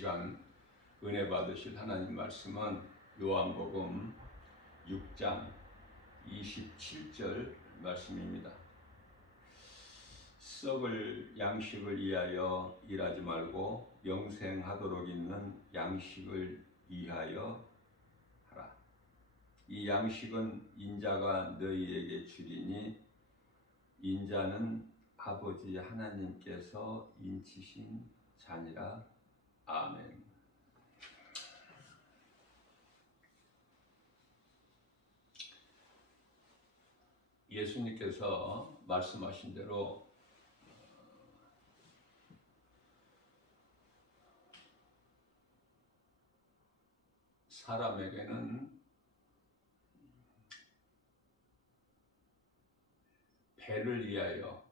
시간 은혜 받으실 하나님 말씀은 요한복음 6장 27절 말씀입니다. 썩을 양식을 위하여 일하지 말고 영생하도록 있는 양식을 위하여 하라. 이 양식은 인자가 너희에게 주리니 인자는 아버지 하나님께서 인치신 자니라. 아멘. 예수님께서 말씀하신 대로 사람에게는 배를 위하여,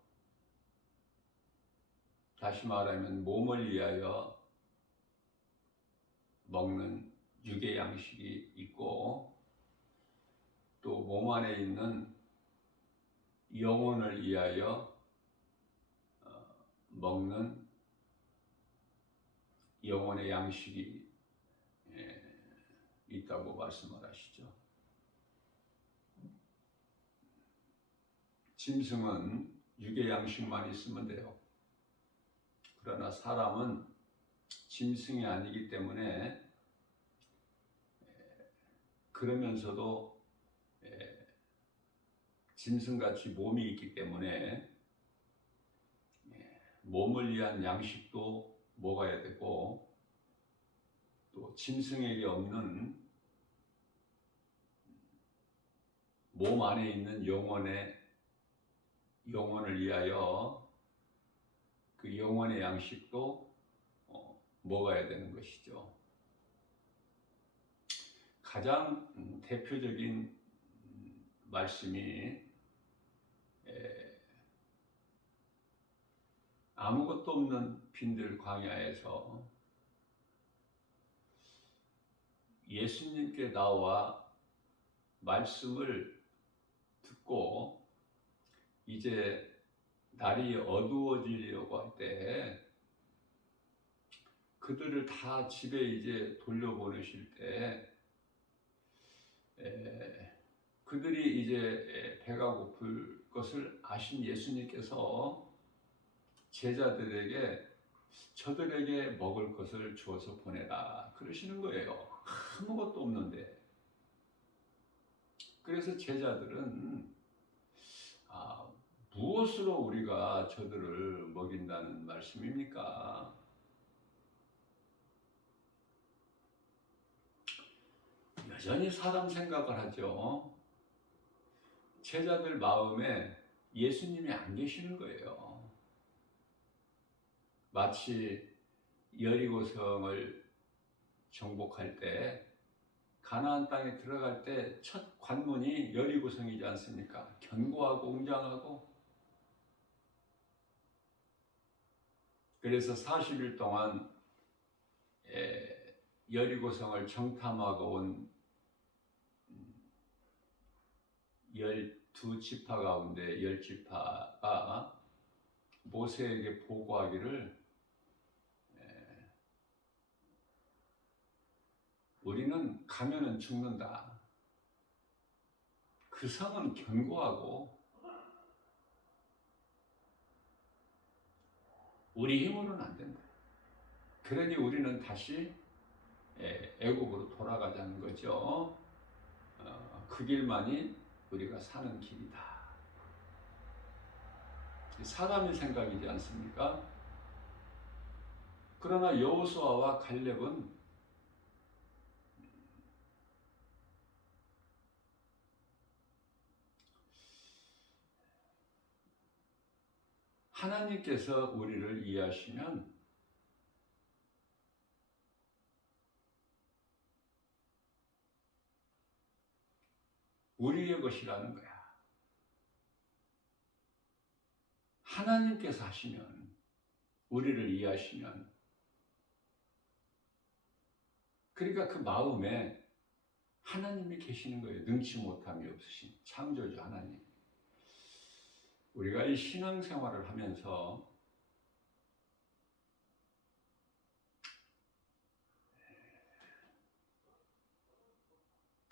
다시 말하면 몸을 위하여 먹는 육의 양식이 있고, 또 몸 안에 있는 영혼을 위하여 먹는 영혼의 양식이 있다고 말씀을 하시죠. 짐승은 육의 양식만 있으면 돼요. 그러나 사람은 짐승이 아니기 때문에 그러면서도 짐승같이 몸이 있기 때문에 몸을 위한 양식도 먹어야 되고, 또 짐승에게 없는 몸 안에 있는 영혼을 위하여 그 영혼의 양식도 먹어야 되는 것이죠. 가장 대표적인 말씀이 아무것도 없는 빈들 광야에서 예수님께 나와 말씀을 듣고 이제 날이 어두워지려고 할 때 그들을 다 집에 이제 돌려보내실 때 그들이 이제 배가 고플 것을 아신 예수님께서 제자들에게 저들에게 먹을 것을 주어서 보내라 그러시는 거예요. 아무것도 없는데. 그래서 제자들은 무엇으로 우리가 저들을 먹인다는 말씀입니까? 여전히 사람 생각을 하죠. 제자들 마음에 예수님이 안 계시는 거예요. 마치 여리고성을 정복할 때 가나안 땅에 들어갈 때 첫 관문이 여리고성이지 않습니까? 견고하고 웅장하고. 그래서 40일 동안 여리고성을 정탐하고 온 12지파 가운데 10지파가 모세에게 보고하기를 우리는 가면은 죽는다. 그 성은 견고하고 우리 힘으로는 안 된다. 그러니 우리는 다시 애국으로 돌아가자는 거죠. 그 길만이 우리가 사는 길이다. 사람의 생각이지 않습니까? 그러나 여호수아와 갈렙은 하나님께서 우리를 이해하시면 우리의 것이라는 거야. 하나님께서 하시면, 우리를 이해하시면, 그러니까 그 마음에 하나님이 계시는 거예요. 능치 못함이 없으신 창조주 하나님. 우리가 이 신앙생활을 하면서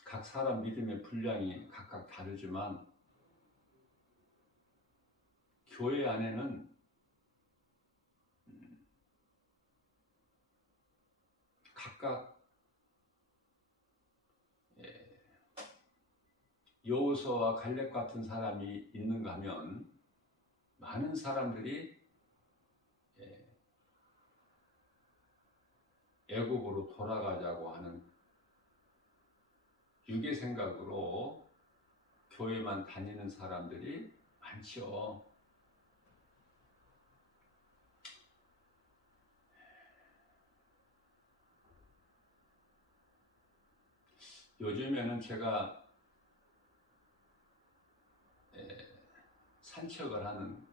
각 사람 믿음의 분량이 각각 다르지만 교회 안에는 각각 여호수아와 갈렙 같은 사람이 있는가 하면 많은 사람들이 애국으로 돌아가자고 하는 유괴 생각으로 교회만 다니는 사람들이 많죠. 요즘에는 제가 산책을 하는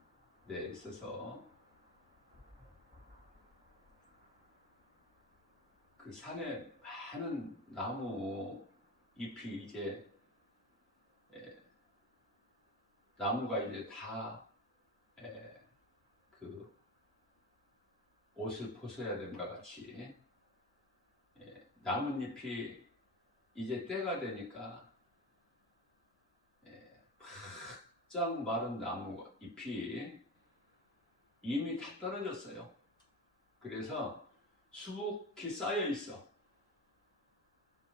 데 있어서 그 산에 많은 나무 잎이 이제 나무가 이제 다 그 옷을 벗어야 된것 같이 나뭇잎이 이제 때가 되니까 바짝 마른 나무 잎이 이미 다 떨어졌어요. 그래서 수북히 쌓여 있어,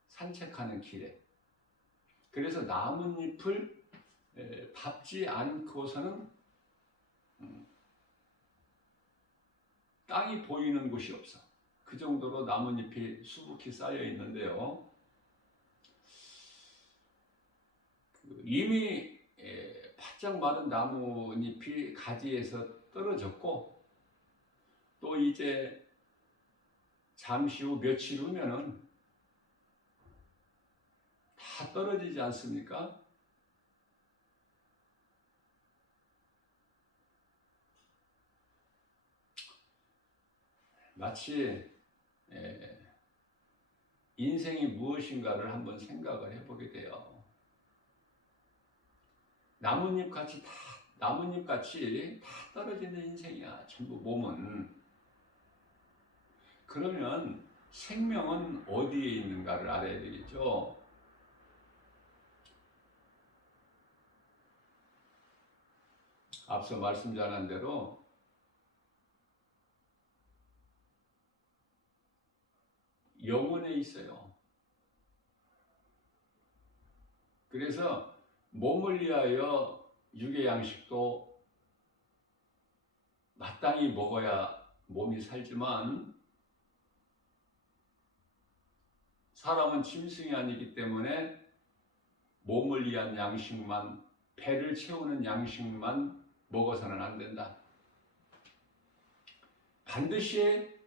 산책하는 길에. 그래서 나뭇잎을 밟지 않고서는 땅이 보이는 곳이 없어. 그 정도로 나뭇잎이 수북히 쌓여 있는데요. 이미 바짝 마른 나뭇잎이 가지에서 떨어졌고, 또 이제 잠시 후 며칠 후면은 다 떨어지지 않습니까? 마치 인생이 무엇인가를 한번 생각을 해보게 돼요. 나뭇잎같이 다 떨어지는 인생이야, 전부 몸은. 그러면 생명은 어디에 있는가를 알아야 되겠죠. 앞서 말씀드린 대로 영혼에 있어요. 그래서 몸을 위하여 육의 양식도 마땅히 먹어야 몸이 살지만, 사람은 짐승이 아니기 때문에 몸을 위한 양식만, 배를 채우는 양식만 먹어서는 안 된다. 반드시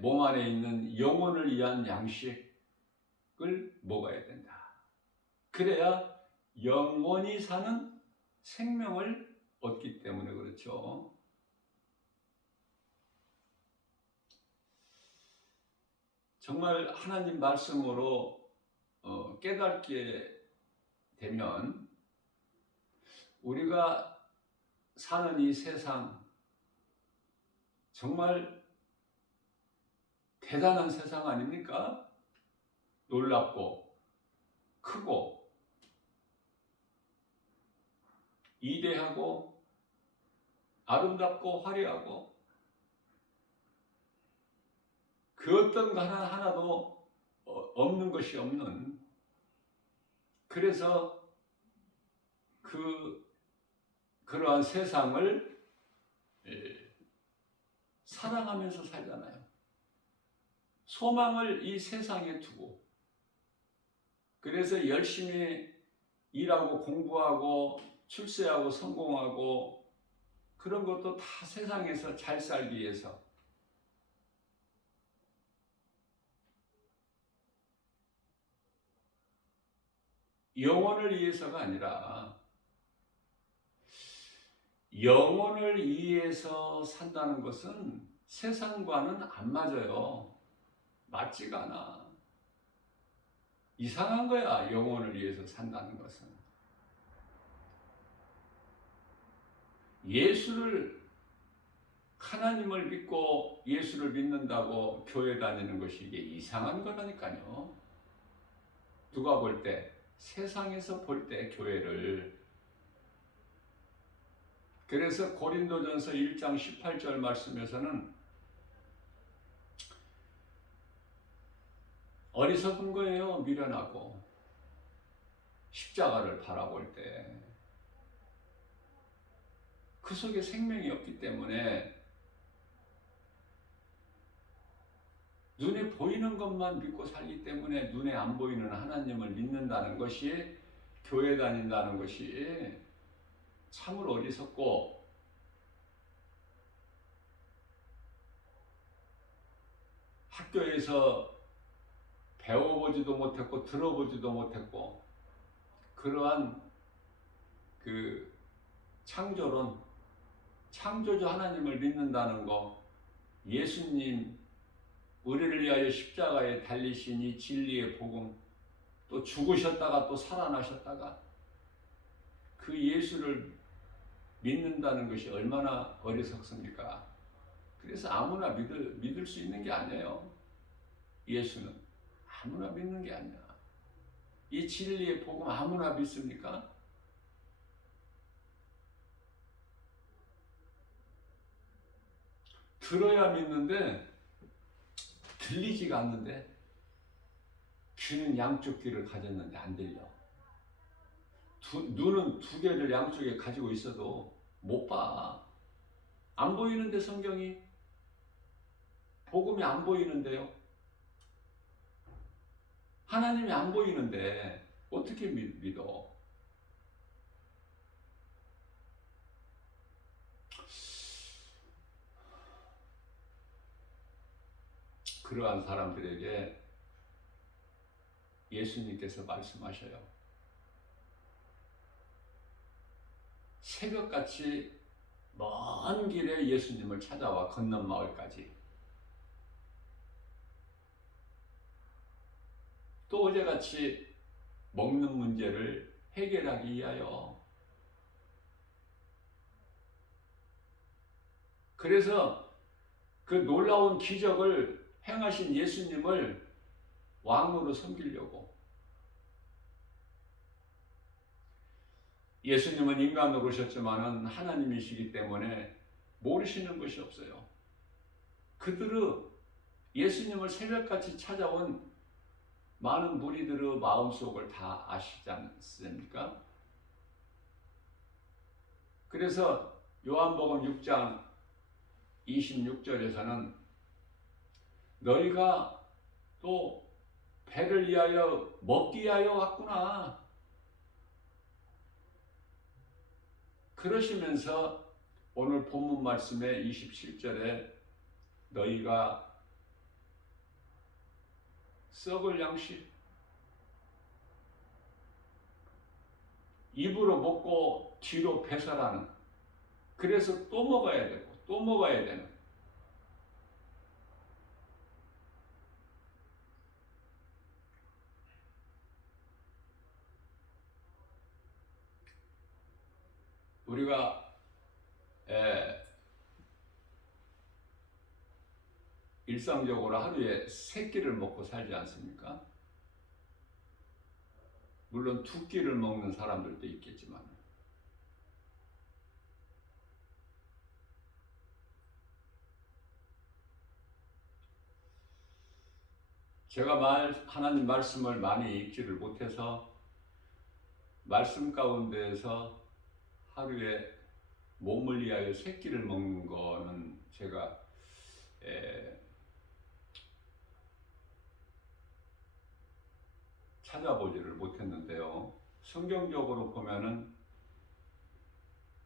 몸 안에 있는 영혼을 위한 양식을 먹어야 된다. 그래야 영원히 사는 생명을 얻기 때문에 그렇죠. 정말 하나님 말씀으로 깨닫게 되면 우리가 사는 이 세상 정말 대단한 세상 아닙니까? 놀랍고 크고 이대하고 아름답고 화려하고 그 어떤 거 하나도 없는 것이 없는, 그래서 그러한 세상을 사랑하면서 살잖아요. 소망을 이 세상에 두고. 그래서 열심히 일하고 공부하고 출세하고 성공하고 그런 것도 다 세상에서 잘 살기 위해서. 영혼을 위해서가 아니라 영혼을 위해서 산다는 것은 세상과는 안 맞아요. 맞지가 않아. 이상한 거야, 영혼을 위해서 산다는 것은. 하나님을 믿고 예수를 믿는다고 교회 다니는 것이 이게 이상한 거라니까요. 누가 볼 때? 세상에서 볼 때 교회를. 그래서 고린도전서 1장 18절 말씀에서는 어리석은 거예요. 미련하고 십자가를 바라볼 때 그 속에 생명이 없기 때문에 눈에 보이는 것만 믿고 살기 때문에 눈에 안 보이는 하나님을 믿는다는 것이, 교회 다닌다는 것이 참으로 어리석고, 학교에서 배워보지도 못했고 들어보지도 못했고 그러한 그 창조론, 창조주 하나님을 믿는다는 거, 예수님 우리를 위하여 십자가에 달리신 이 진리의 복음, 또 죽으셨다가 또 살아나셨다가 그 예수를 믿는다는 것이 얼마나 어리석습니까? 그래서 아무나 믿을 수 있는 게 아니에요. 예수는 아무나 믿는 게 아니야. 이 진리의 복음 아무나 믿습니까? 들어야 믿는데 들리지가 않는데, 귀는 양쪽 귀를 가졌는데 안 들려. 눈은 두 개를 양쪽에 가지고 있어도 못 봐. 안 보이는데, 성경이, 복음이 안 보이는데요. 하나님이 안 보이는데 어떻게 믿어? 그러한 사람들에게 예수님께서 말씀하셔요. 새벽같이 먼 길에 예수님을 찾아와 건넌 마을까지. 또 어제같이 먹는 문제를 해결하기 위하여. 그래서 그 놀라운 기적을 행하신 예수님을 왕으로 섬기려고. 예수님은 인간으로 오셨지만은 하나님이시기 때문에 모르시는 것이 없어요. 그들은 예수님을 새벽같이 찾아온 많은 무리들의 마음속을 다 아시지 않습니까? 그래서 요한복음 6장 26절에서는 너희가 또 배를 위하여 먹기 위하여 왔구나, 그러시면서 오늘 본문 말씀에 27절에 너희가 썩을 양식, 입으로 먹고 뒤로 배설하는, 그래서 또 먹어야 되고 또 먹어야 되는, 우리가 일상적으로 하루에 3끼를 먹고 살지 않습니까? 물론 2끼를 먹는 사람들도 있겠지만, 제가 하나님 말씀을 많이 읽지를 못해서 말씀 가운데에서 하루에 몸을 위하여 3끼를 먹는 거는 제가 찾아보지를 못했는데요. 성경적으로 보면은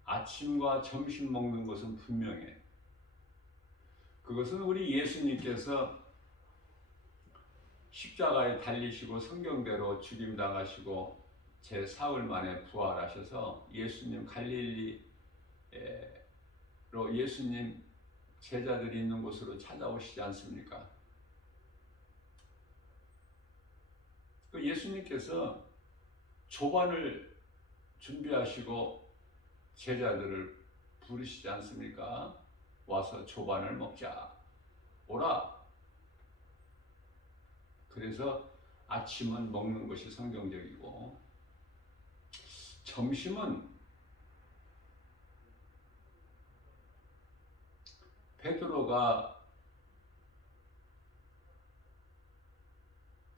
아침과 점심 먹는 것은 분명해. 그것은 우리 예수님께서 십자가에 달리시고 성경대로 죽임당하시고 제4흘 만에 부활하셔서 예수님 갈릴리로 예수님 제자들이 있는 곳으로 찾아오시지 않습니까? 그 예수님께서 조반을 준비하시고 제자들을 부르시지 않습니까? 와서 조반을 먹자, 오라. 그래서 아침은 먹는 것이 성경적이고, 점심은 베드로가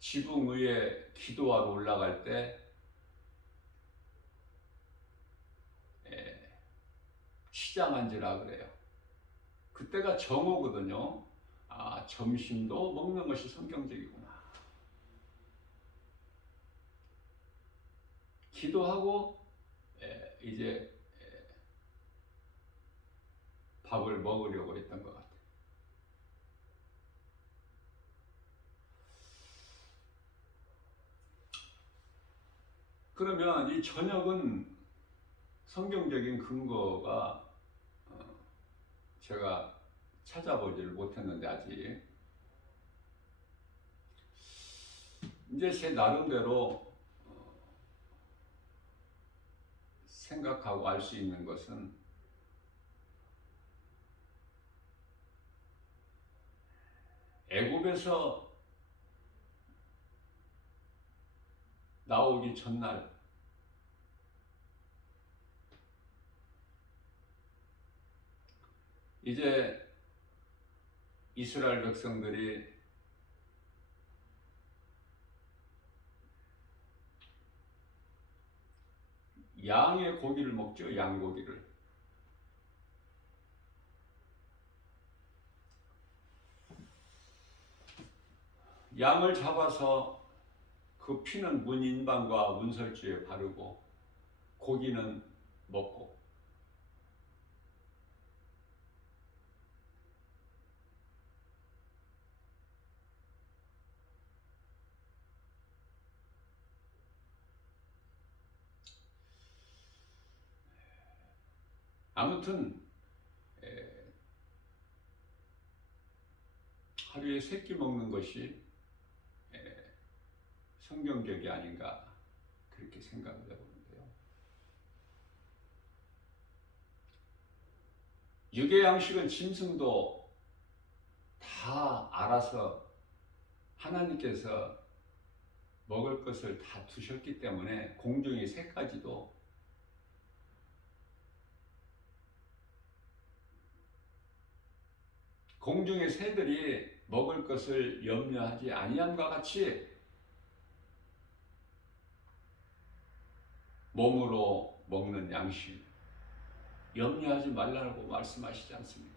지붕 위에 기도하러 올라갈 때 시장 앉으라 그래요. 그때가 정오거든요. 아, 점심도 먹는 것이 성경적이구나. 기도하고 이제 밥을 먹으려고 했던 것 같아요. 그러면 이 저녁은 성경적인 근거가 제가 찾아보지를 못했는데 아직 이제 제 나름대로 생각하고 알 수 있는 것은 애굽에서 나오기 전날 이제 이스라엘 백성들이 양의 고기를 먹죠. 양고기를. 양을 잡아서 그 피는 문인방과 문설주에 바르고 고기는 먹고, 아무튼 하루에 3끼 먹는 것이 성경적이 아닌가 그렇게 생각을 해보는데요. 육의 양식은 짐승도 다 알아서 하나님께서 먹을 것을 다 두셨기 때문에 공중의 새까지도 공중의 새들이 먹을 것을 염려하지 아니함과 같이 몸으로 먹는 양식 염려하지 말라고 말씀하시지 않습니까?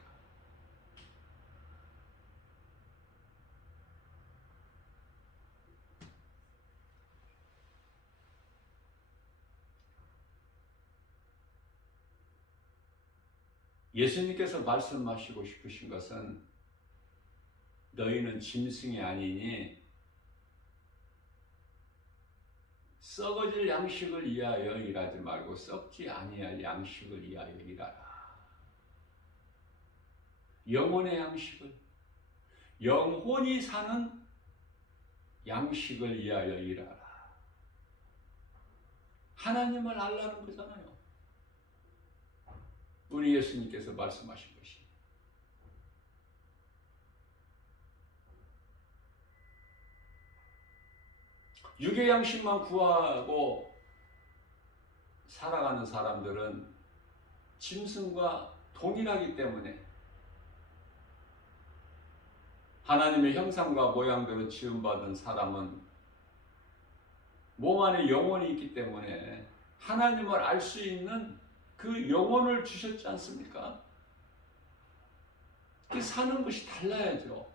예수님께서 말씀하시고 싶으신 것은 너희는 짐승이 아니니 썩어질 양식을 위하여 일하지 말고 썩지 아니할 양식을 위하여 일하라. 영혼의 양식을, 영혼이 사는 양식을 위하여 일하라. 하나님을 알라는 거잖아요. 우리 예수님께서 말씀하신 것이. 육의 양식만 구하고 살아가는 사람들은 짐승과 동일하기 때문에 하나님의 형상과 모양대로 지음받은 사람은 몸 안에 영혼이 있기 때문에 하나님을 알 수 있는 그 영혼을 주셨지 않습니까? 그 사는 것이 달라야죠.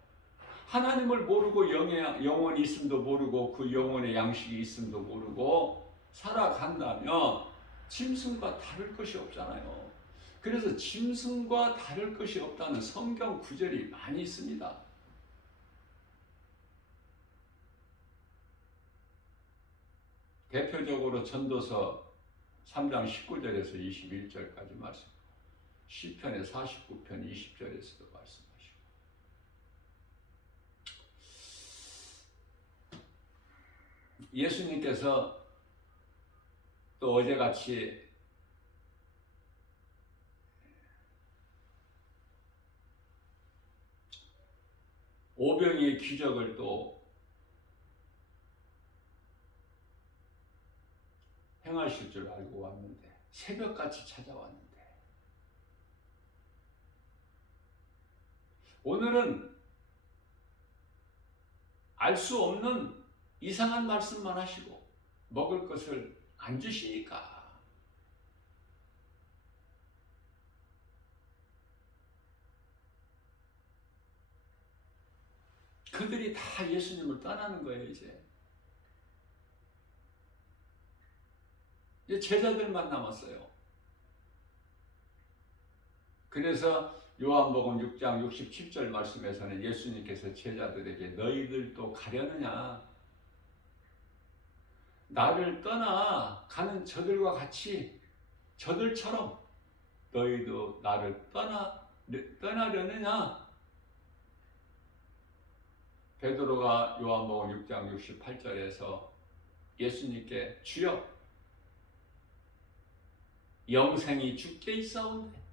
하나님을 모르고 영혼이 있음도 모르고 그 영혼의 양식이 있음도 모르고 살아간다면 짐승과 다를 것이 없잖아요. 그래서 짐승과 다를 것이 없다는 성경 구절이 많이 있습니다. 대표적으로 전도서 3장 19절에서 21절까지 말씀, 시편의 49편 20절에서도 말씀하시고, 예수님께서 또 어제같이 오병이의 기적을 또 행하실 줄 알고 왔는데, 새벽같이 찾아왔는데, 오늘은 알 수 없는 이상한 말씀만 하시고 먹을 것을 안 주시니까 그들이 다 예수님을 떠나는 거예요. 이제 제자들만 남았어요. 그래서 요한복음 6장 67절 말씀에서는 예수님께서 제자들에게 너희들도 가려느냐, 나를 떠나 가는 저들과 같이 저들처럼 너희도 나를 떠나려느냐. 베드로가 요한복음 6장 68절에서 예수님께 주여 영생이 주께 있사온데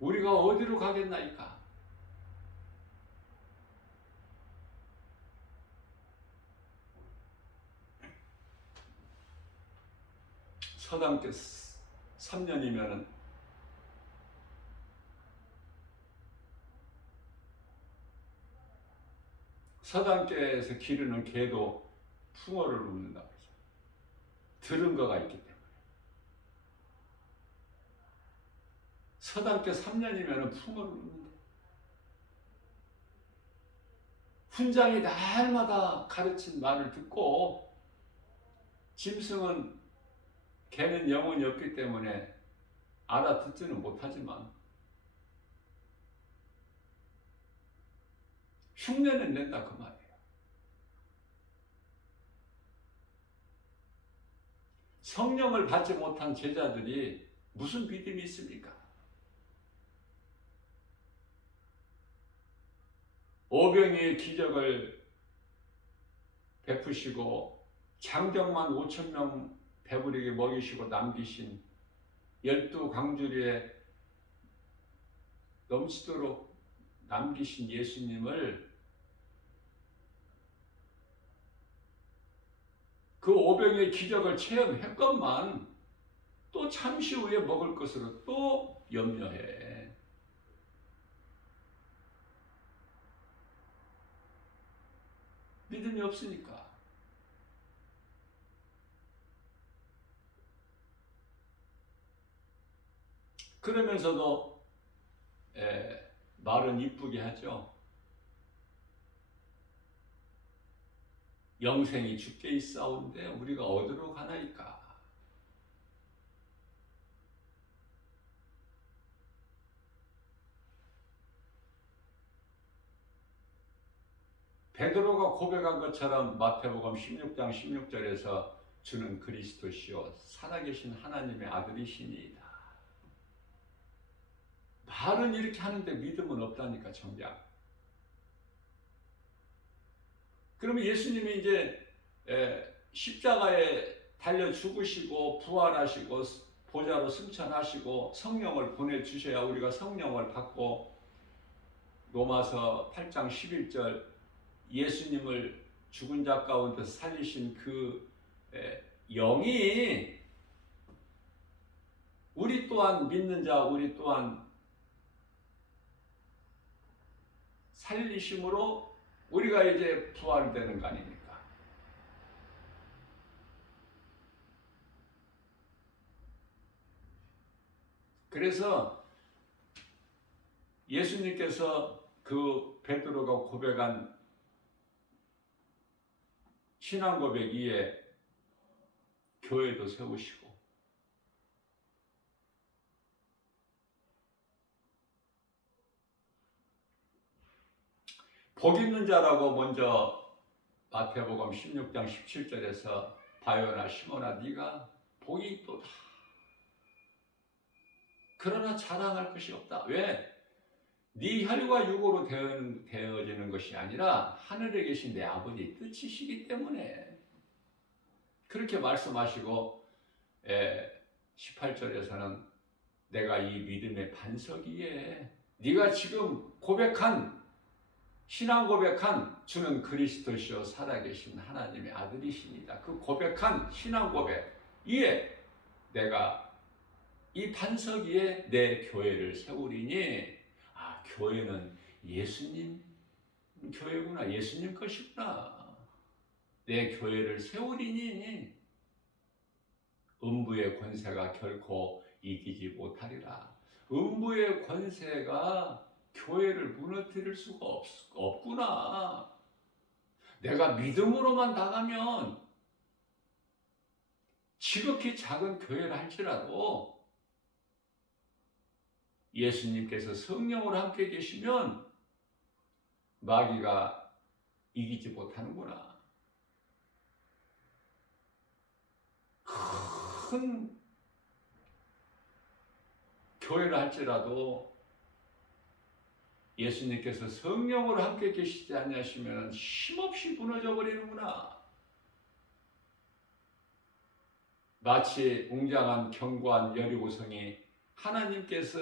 우리가 어디로 가겠나이까? 서당께 3년이면은 서당께에서 기르는 개도 풍어를 읊는다 그러죠. 들은 거가 있기 때문에. 서당께 3년이면은 풍어를 읊는다. 훈장이 날마다 가르친 말을 듣고 짐승은 개는 영혼이 없기 때문에 알아듣지는 못하지만 흉내는 낸다 그 말이에요. 성령을 받지 못한 제자들이 무슨 믿음이 있습니까? 오병이의 기적을 베푸시고 장정만 5,000명 배부르게 먹이시고 남기신 12광주리에 넘치도록 남기신 예수님을 그 오병이의 기적을 체험했건만 또 잠시 후에 먹을 것으로 또 염려해. 믿음이 없으니까. 그러면서도 말은 이쁘게 하죠. 영생이 주께 있사온데 우리가 어디로 가나이까? 베드로가 고백한 것처럼 마태복음 16장 16절에서 주는 그리스도시요 살아계신 하나님의 아들이시니이다. 말은 이렇게 하는데 믿음은 없다니까 정작. 그러면 예수님이 이제 십자가에 달려 죽으시고 부활하시고 보좌로 승천하시고 성령을 보내주셔야 우리가 성령을 받고 로마서 8장 11절 예수님을 죽은 자 가운데서 살리신 그 영이 우리 또한 믿는 자 우리 또한 살리심으로 우리가 이제 부활되는 거 아닙니까? 그래서 예수님께서 그 베드로가 고백한 신앙 고백 위에 교회도 세우시고 복 있는 자라고 먼저 마태복음 16장 17절에서 바요나 시몬아 네가 복이 있도다. 그러나 자랑할 것이 없다. 왜? 네 혈과 육으로 되어지는 것이 아니라 하늘에 계신 내 아버지 뜻이시기 때문에 그렇게 말씀하시고 18절에서는 내가 이 믿음의 반석 위에 네가 지금 고백한 신앙 고백한 주는 그리스도시요 살아계신 하나님의 아들이십니다. 그 고백한 신앙 고백 위에 내가 이 반석 위에 내 교회를 세우리니, 아, 교회는 예수님 교회구나, 예수님 것이구나. 내 교회를 세우리니 음부의 권세가 결코 이기지 못하리라. 음부의 권세가 교회를 무너뜨릴 수가 없구나. 내가 믿음으로만 나가면 지극히 작은 교회를 할지라도 예수님께서 성령으로 함께 계시면 마귀가 이기지 못하는구나. 큰 교회를 할지라도 예수님께서 성령으로 함께 계시지 않으시면 힘없이 무너져 버리는구나. 마치 웅장한 견고한 여리고성이 하나님께서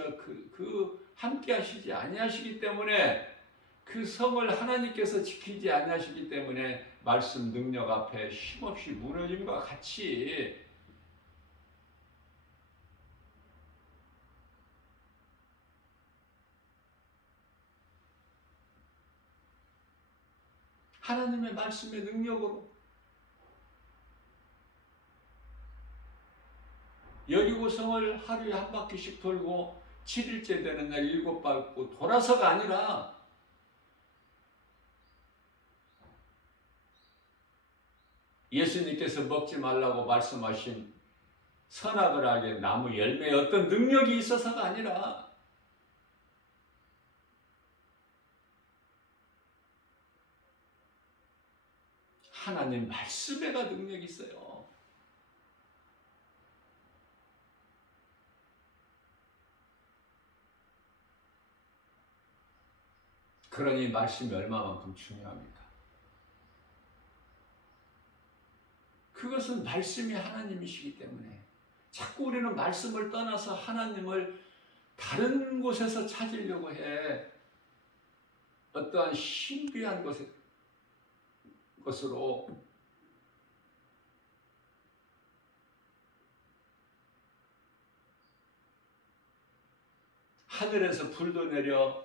함께 하시지 아니하시기 때문에, 그 성을 하나님께서 지키지 아니하시기 때문에 말씀 능력 앞에 힘없이 무너짐과 같이 하나님의 말씀의 능력으로 여리고성을 하루에 한 바퀴씩 돌고 7일째 되는 날 7번 밟고 돌아서가 아니라 예수님께서 먹지 말라고 말씀하신 선악을 알게 나무 열매에 어떤 능력이 있어서가 아니라 하나님 말씀에가 능력이 있어요. 그러니 말씀이 얼마만큼 중요합니까? 그것은 말씀이 하나님이시기 때문에 자꾸 우리는 말씀을 떠나서 하나님을 다른 곳에서 찾으려고 해. 어떠한 신비한 것으로 하늘에서 불도 내려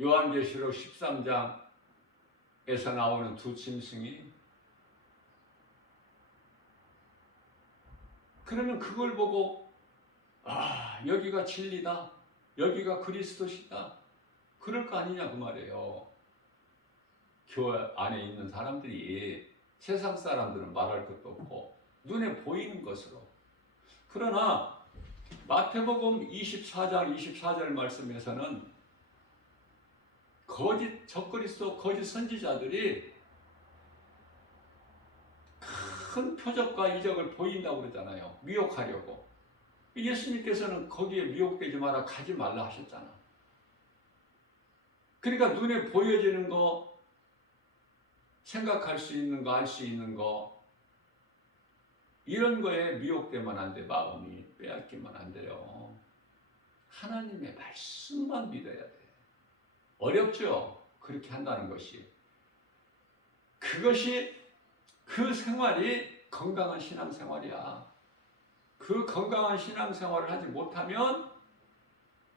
요한계시록 13장에서 나오는 두 짐승이, 그러면 그걸 보고 아, 여기가 진리다, 여기가 그리스도시다, 그럴 거 아니냐 그 말이에요. 교회 안에 있는 사람들이, 세상 사람들은 말할 것도 없고 눈에 보이는 것으로. 그러나 마태복음 24장 24절 말씀에서는 거짓 적그리스도 거짓 선지자들이 큰 표적과 이적을 보인다고 그러잖아요. 미혹하려고. 예수님께서는 거기에 미혹되지 마라, 가지 말라 하셨잖아. 그러니까 눈에 보여지는 거, 생각할 수 있는 거, 알 수 있는 거, 이런 거에 미혹되면 안 돼. 마음이 빼앗기면 안 돼요. 하나님의 말씀만 믿어야 돼. 어렵죠? 그렇게 한다는 것이. 그 생활이 건강한 신앙생활이야. 그 건강한 신앙생활을 하지 못하면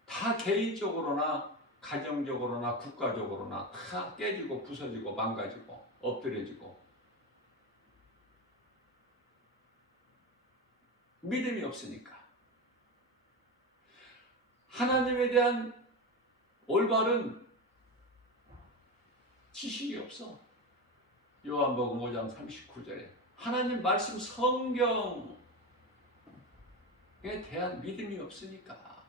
다 개인적으로나 가정적으로나 국가적으로나 다 깨지고 부서지고 망가지고 엎드려지고 믿음이 없으니까. 하나님에 대한 올바른 지식이 없어. 요한복음 5장 39절에 하나님 말씀 성경에 대한 믿음이 없으니까.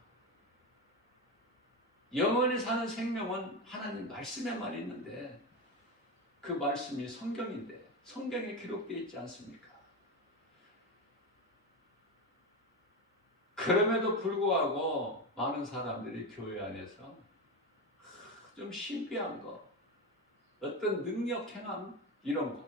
영원히 사는 생명은 하나님 말씀에만 있는데 그 말씀이 성경인데 성경에 기록되어 있지 않습니까? 그럼에도 불구하고 많은 사람들이 교회 안에서 좀 신비한 거, 어떤 능력 행함 이런 거,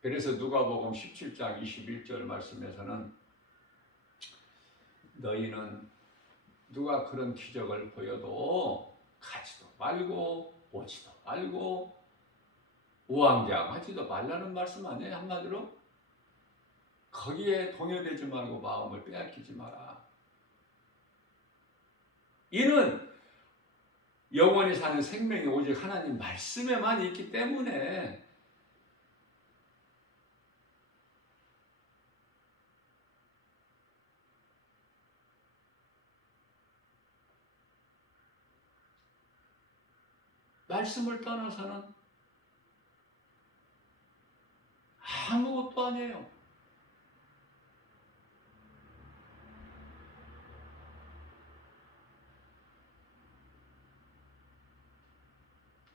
그래서 누가복음 17장 21절 말씀에서는 너희는 누가 그런 기적을 보여도 가지도 말고 오지도 말고 우왕좌왕하지도 말라는 말씀 아니에요? 한마디로 거기에 동요되지 말고 마음을 빼앗기지 마라. 이는 영원히 사는 생명이 오직 하나님 말씀에만 있기 때문에 말씀을 떠나서는 아무것도 아니에요.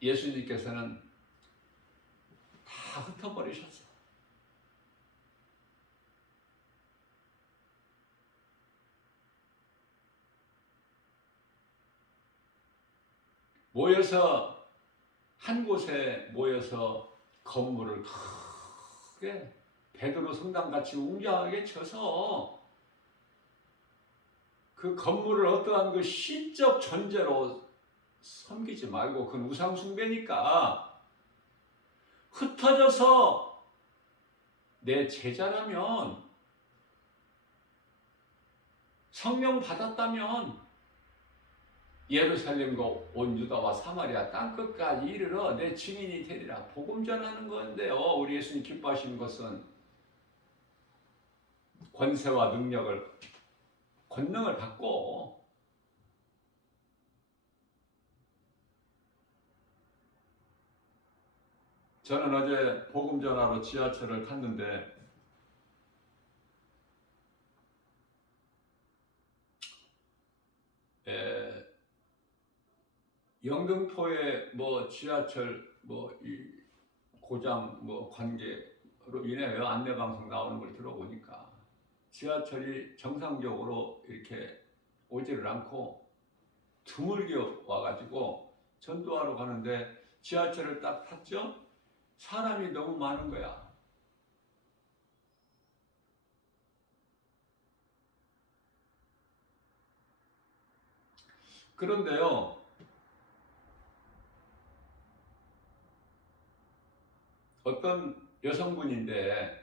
예수님께서는 다 흩어버리셨어. 모여서 한 곳에 모여서 건물을 크게 베드로 성당같이 웅장하게 쳐서 그 건물을 어떠한 그 신적 존재로 섬기지 말고 그건 우상 숭배니까 흩어져서 내 제자라면 성령 받았다면 예루살렘과 온 유다와 사마리아 땅끝까지 이르러 내 증인이 되리라. 복음 전하는 건데요. 우리 예수님 기뻐하시는 것은 권세와 능력을 권능을 받고 저는 어제 복음 전하러 지하철을 탔는데 영등포의 뭐 지하철 뭐 이 고장 뭐 관계로 인해 안내 방송 나오는 걸 들어보니까 지하철이 정상적으로 이렇게 오지를 않고 드물게 와가지고 전도하러 가는데 지하철을 딱 탔죠? 사람이 너무 많은 거야. 그런데요, 어떤 여성분인데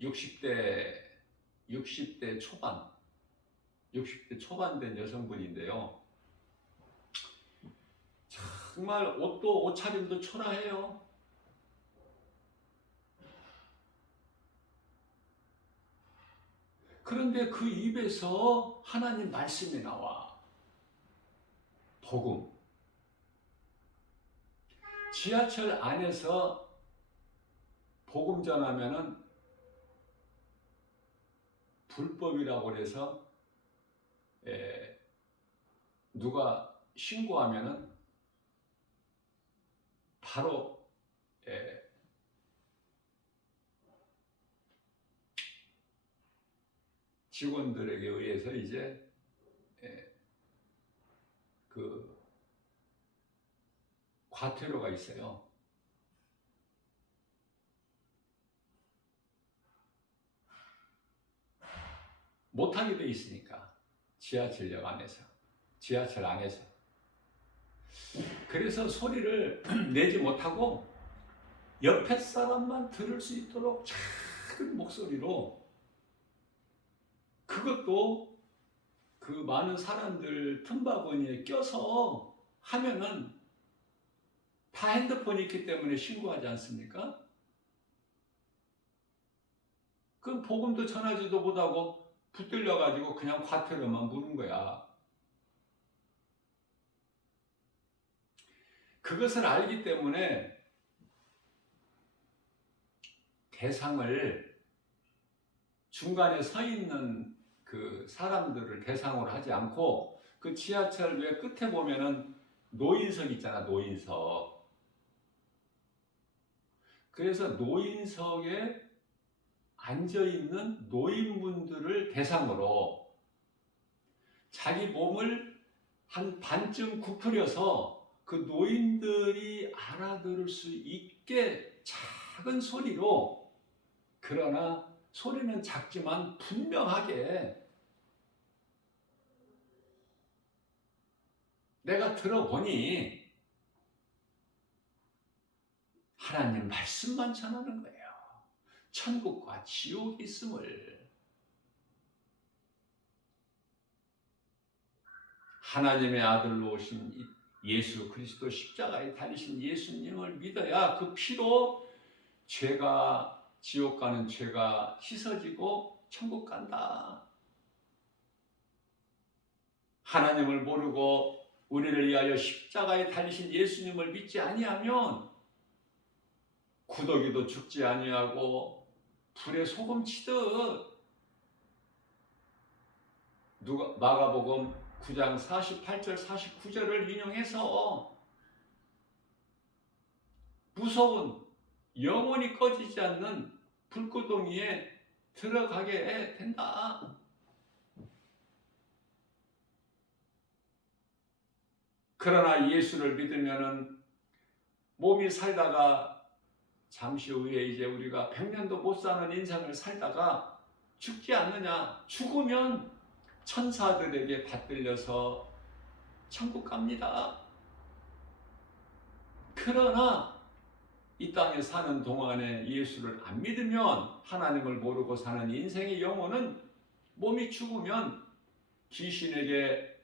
60대 초반, 60대 초반 된 여성분인데요. 정말 옷차림도 초라해요. 그런데 그 입에서 하나님 말씀이 나와. 복음. 지하철 안에서 복음 전하면은 불법이라고 해서 누가 신고하면은 바로 직원들에게 의해서 이제 그 과태료가 있어요. 못하게 돼 있으니까 지하철역 안에서, 지하철 안에서. 그래서 소리를 내지 못하고 옆에 사람만 들을 수 있도록 작은 목소리로, 그것도 그 많은 사람들 틈바구니에 껴서 하면은 다 핸드폰이 있기 때문에 신고하지 않습니까? 그럼 복음도 전하지도 못하고 붙들려가지고 그냥 과태료만 무는 거야. 그것을 알기 때문에 대상을 중간에 서 있는 그 사람들을 대상으로 하지 않고 그 지하철 왜 끝에 보면은 노인석 있잖아, 노인석. 그래서 노인석에 앉아있는 노인분들을 대상으로 자기 몸을 한 반쯤 구부려서 그 노인들이 알아들을 수 있게 작은 소리로, 그러나 소리는 작지만 분명하게 내가 들어보니 하나님 말씀만 전하는 거예요. 천국과 지옥이 있음을. 하나님의 아들로 오신 예수 그리스도 십자가에 달리신 예수님을 믿어야 그 피로 죄가, 지옥 가는 죄가 씻어지고 천국 간다. 하나님을 모르고 우리를 위하여 십자가에 달리신 예수님을 믿지 아니하면 구더기도 죽지 아니하고 불에 소금 치듯, 마가복음 9장 48절 49절을 인용해서 무서운 영원히 꺼지지 않는 불구덩이에 들어가게 된다. 그러나 예수를 믿으면은 몸이 살다가 잠시 후에 이제 우리가 100년도 못 사는 인생을 살다가 죽지 않느냐? 죽으면 천사들에게 받들려서 천국 갑니다. 그러나 이 땅에 사는 동안에 예수를 안 믿으면, 하나님을 모르고 사는 인생의 영혼은 몸이 죽으면 귀신에게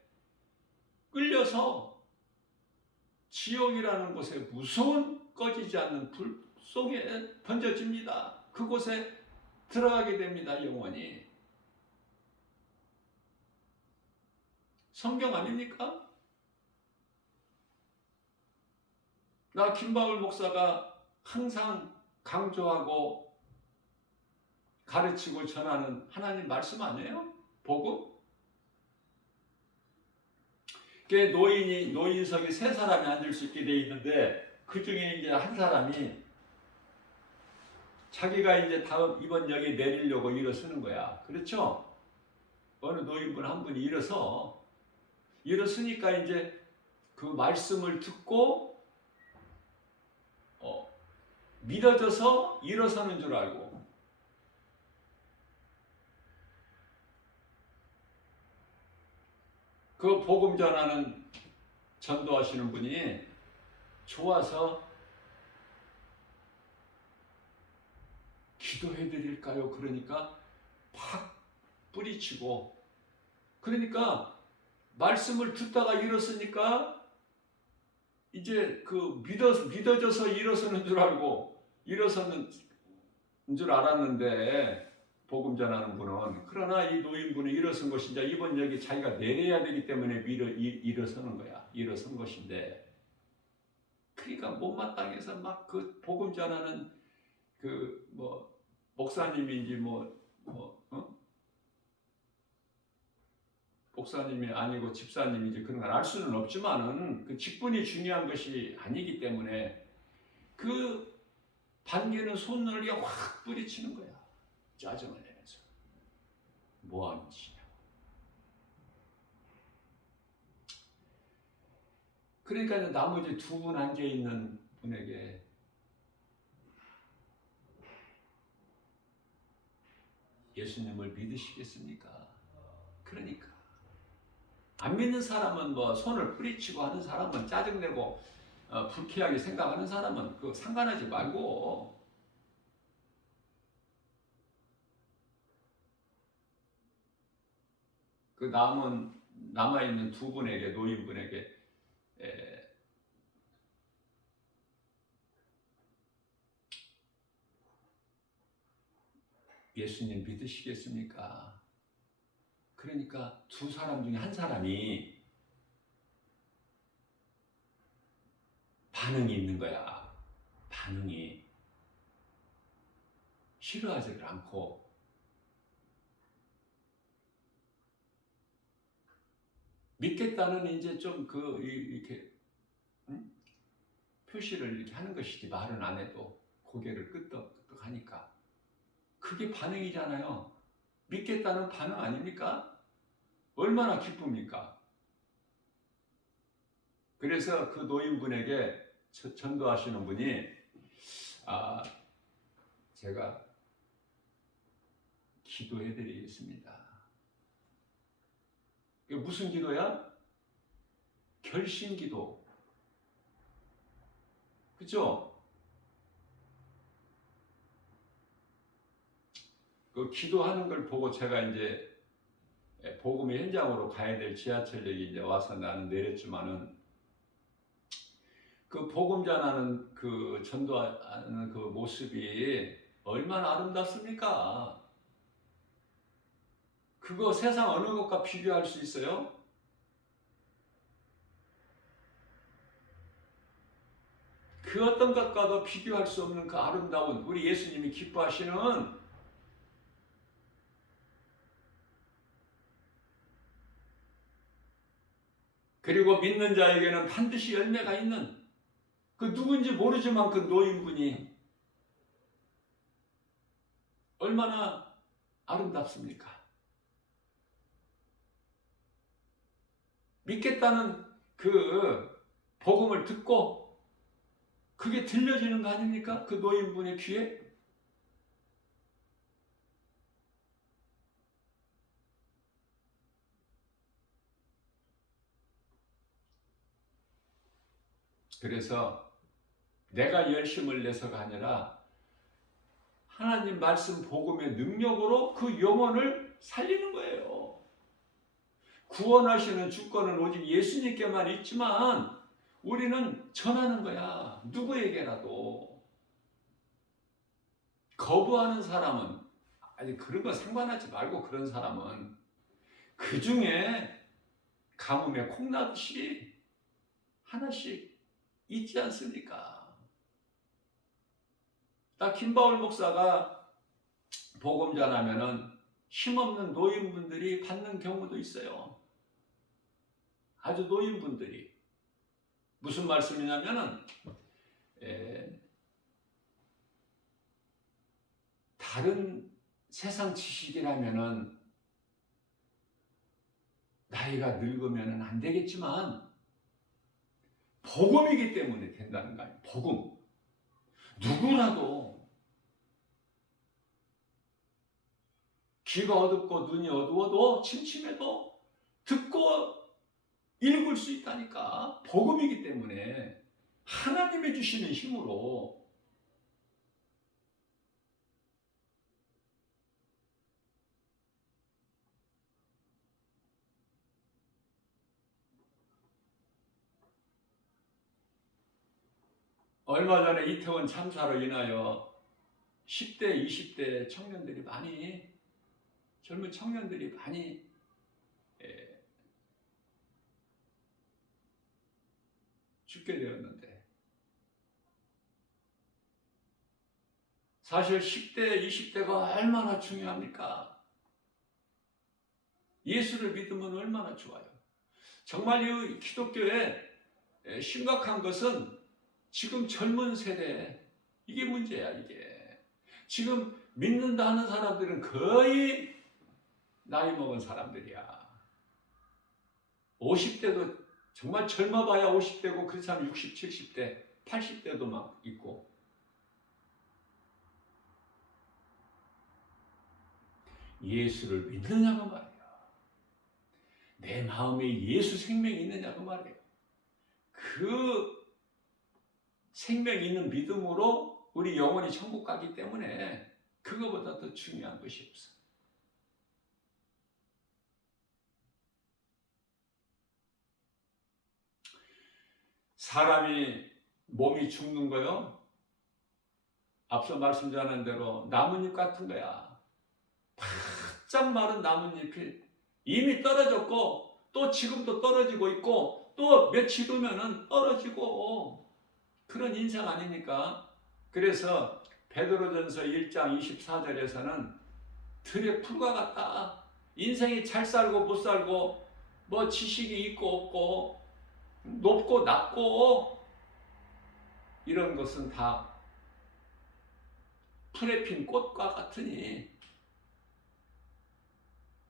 끌려서 지옥이라는 곳에 무서운 꺼지지 않는 불 속에 던져집니다. 그곳에 들어가게 됩니다. 영원히. 성경 아닙니까? 나 김바울 목사가 항상 강조하고 가르치고 전하는 하나님 말씀 아니에요? 복음? 노인석에 세 사람이 앉을 수 있게 돼 있는데, 그 중에 이제 한 사람이 자기가 이제 다음 이번 역에 내리려고 일어서는 거야. 그렇죠? 어느 노인분 한 분이 일어서니까 이제 그 말씀을 듣고 믿어져서 일어서는 줄 알고, 그 복음 전하는 전도하시는 분이 좋아서 기도해 드릴까요? 그러니까 팍 뿌리치고, 그러니까 말씀을 듣다가 일어서니까 이제 그 믿어져서 일어서는 줄 알고 일어서는 줄 알았는데, 복음 전하는 분은, 그러나 이 노인분은 일어선 것이 이제 이번 역에 자기가 내려야 되기 때문에 일어서는 거야. 일어선 것인데, 그러니까 못마땅해서 막 그 복음 전하는 그 목사님인지 목사님이 아니고 집사님인지 그런 걸 알 수는 없지만은 그 직분이 중요한 것이 아니기 때문에 그 반기는 손을 확 뿌리치는 거야. 짜증을 내면서. 뭐 하는 짓이냐. 그러니까 나머지 두 분 앉아 있는 분에게 예수님을 믿으시겠습니까? 그러니까 안 믿는 사람은 손을 뿌리치고 하는 사람은, 짜증내고 불쾌하게 생각하는 사람은 그 상관하지 말고, 그 남아있는 두 분에게, 노인분에게 예수님 믿으시겠습니까? 그러니까 두 사람 중에 한 사람이 반응이 있는 거야. 반응이 싫어하지를 않고, 믿겠다는 이제 좀 이렇게 표시를 이렇게 하는 것이지, 말은 안 해도 고개를 끄덕끄덕 하니까 그게 반응이잖아요. 믿겠다는 반응 아닙니까? 얼마나 기쁩니까? 그래서 그 노인분에게 전도하시는 분이 제가 기도해 드리겠습니다. 이게 무슨 기도야? 결심 기도. 그죠? 그 기도하는 걸 보고 제가 이제 복음의 현장으로 가야 될 지하철역에 이제 와서 나는 내렸지만은 그 복음 전하는 그 전도하는 그 모습이 얼마나 아름답습니까? 그거 세상 어느 것과 비교할 수 있어요? 그 어떤 것과도 비교할 수 없는 그 아름다운 우리 예수님이 기뻐하시는 그리고 믿는 자에게는 반드시 열매가 있는 그 누군지 모르지만 그 노인분이 얼마나 아름답습니까? 믿겠다는 그 복음을 듣고 그게 들려지는 거 아닙니까? 그 노인분의 귀에? 그래서 내가 열심을 내서가 아니라 하나님 말씀 복음의 능력으로 그 영혼을 살리는 거예요. 구원하시는 주권은 오직 예수님께만 있지만 우리는 전하는 거야. 누구에게라도. 거부하는 사람은 아니 그런 거 상관하지 말고 그런 사람은 그 중에 가뭄에 콩나듯이 하나씩 있지 않습니까? 딱 김바울 목사가 복음 전하면은 힘없는 노인분들이 받는 경우도 있어요. 아주 노인분들이. 무슨 말씀이냐면은 다른 세상 지식이라면은 나이가 늙으면은 안 되겠지만 복음이기 때문에 된다는 거예요. 복음. 누구라도 귀가 어둡고 눈이 어두워도 침침해도 듣고 읽을 수 있다니까. 복음이기 때문에 하나님이 주시는 힘으로. 얼마 전에 이태원 참사로 인하여 10대, 20대 청년들이 많이 젊은 청년들이 많이 죽게 되었는데 사실 10대, 20대가 얼마나 중요합니까? 예수를 믿으면 얼마나 좋아요. 정말 이 기독교에 심각한 것은 지금 젊은 세대 이게 문제야. 이게 지금 믿는다 하는 사람들은 거의 나이 먹은 사람들이야. 50대도 정말 젊어봐야 50대고 그렇지 않으면 60, 70대, 80대도 막 있고. 예수를 믿느냐고 말이야. 내 마음에 예수 생명이 있느냐고 말이에요. 그 생명이 있는 믿음으로 우리 영혼이 천국 가기 때문에 그거보다 더 중요한 것이 없어. 사람이 몸이 죽는 거요. 앞서 말씀드린 대로 나뭇잎 같은 거야. 바짝 마른 나뭇잎이 이미 떨어졌고 또 지금도 떨어지고 있고 또 며칠 후면은 떨어지고 그런 인생 아닙니까? 그래서 베드로전서 1장 24절에서는 들의 풀과 같다. 인생이 잘 살고 못 살고 뭐 지식이 있고 없고 높고 낮고 이런 것은 다 풀에 핀 꽃과 같으니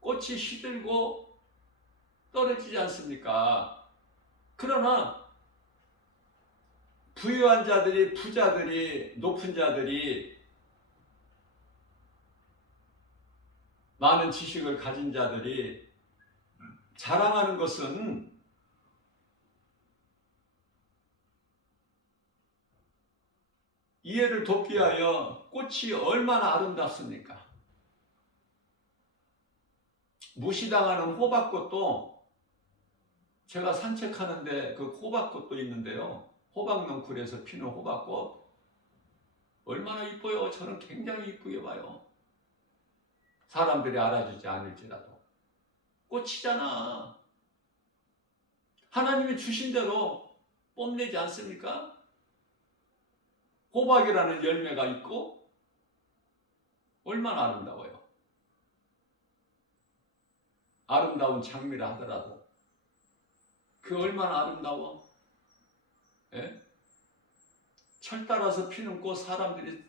꽃이 시들고 떨어지지 않습니까? 그러나 부유한 자들이, 부자들이, 높은 자들이 많은 지식을 가진 자들이 자랑하는 것은 이해를 돕기 위하여 꽃이 얼마나 아름답습니까? 무시당하는 호박꽃도 제가 산책하는데 그 호박꽃도 있는데요. 호박넝쿨에서 피는 호박꽃 얼마나 이뻐요. 저는 굉장히 이쁘게 봐요. 사람들이 알아주지 않을지라도 꽃이잖아. 하나님이 주신 대로 뽐내지 않습니까? 호박이라는 열매가 있고 얼마나 아름다워요. 아름다운 장미라 하더라도 그 얼마나 아름다워? 예? 철 따라서 피는 꽃 사람들이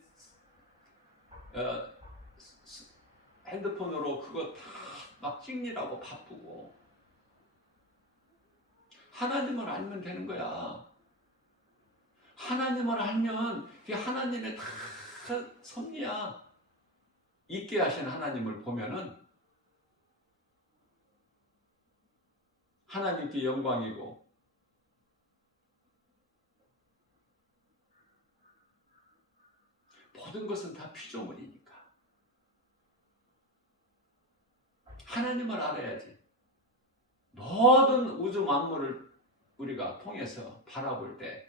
핸드폰으로 그거 다 막 찍느라고 바쁘고 하나님을 알면 되는 거야. 하나님을 알면 그게 하나님의 다 섭리야. 있게 하신 하나님을 보면은 하나님께 영광이고 모든 것은 다 피조물이니까 하나님을 알아야지. 모든 우주 만물을 우리가 통해서 바라볼 때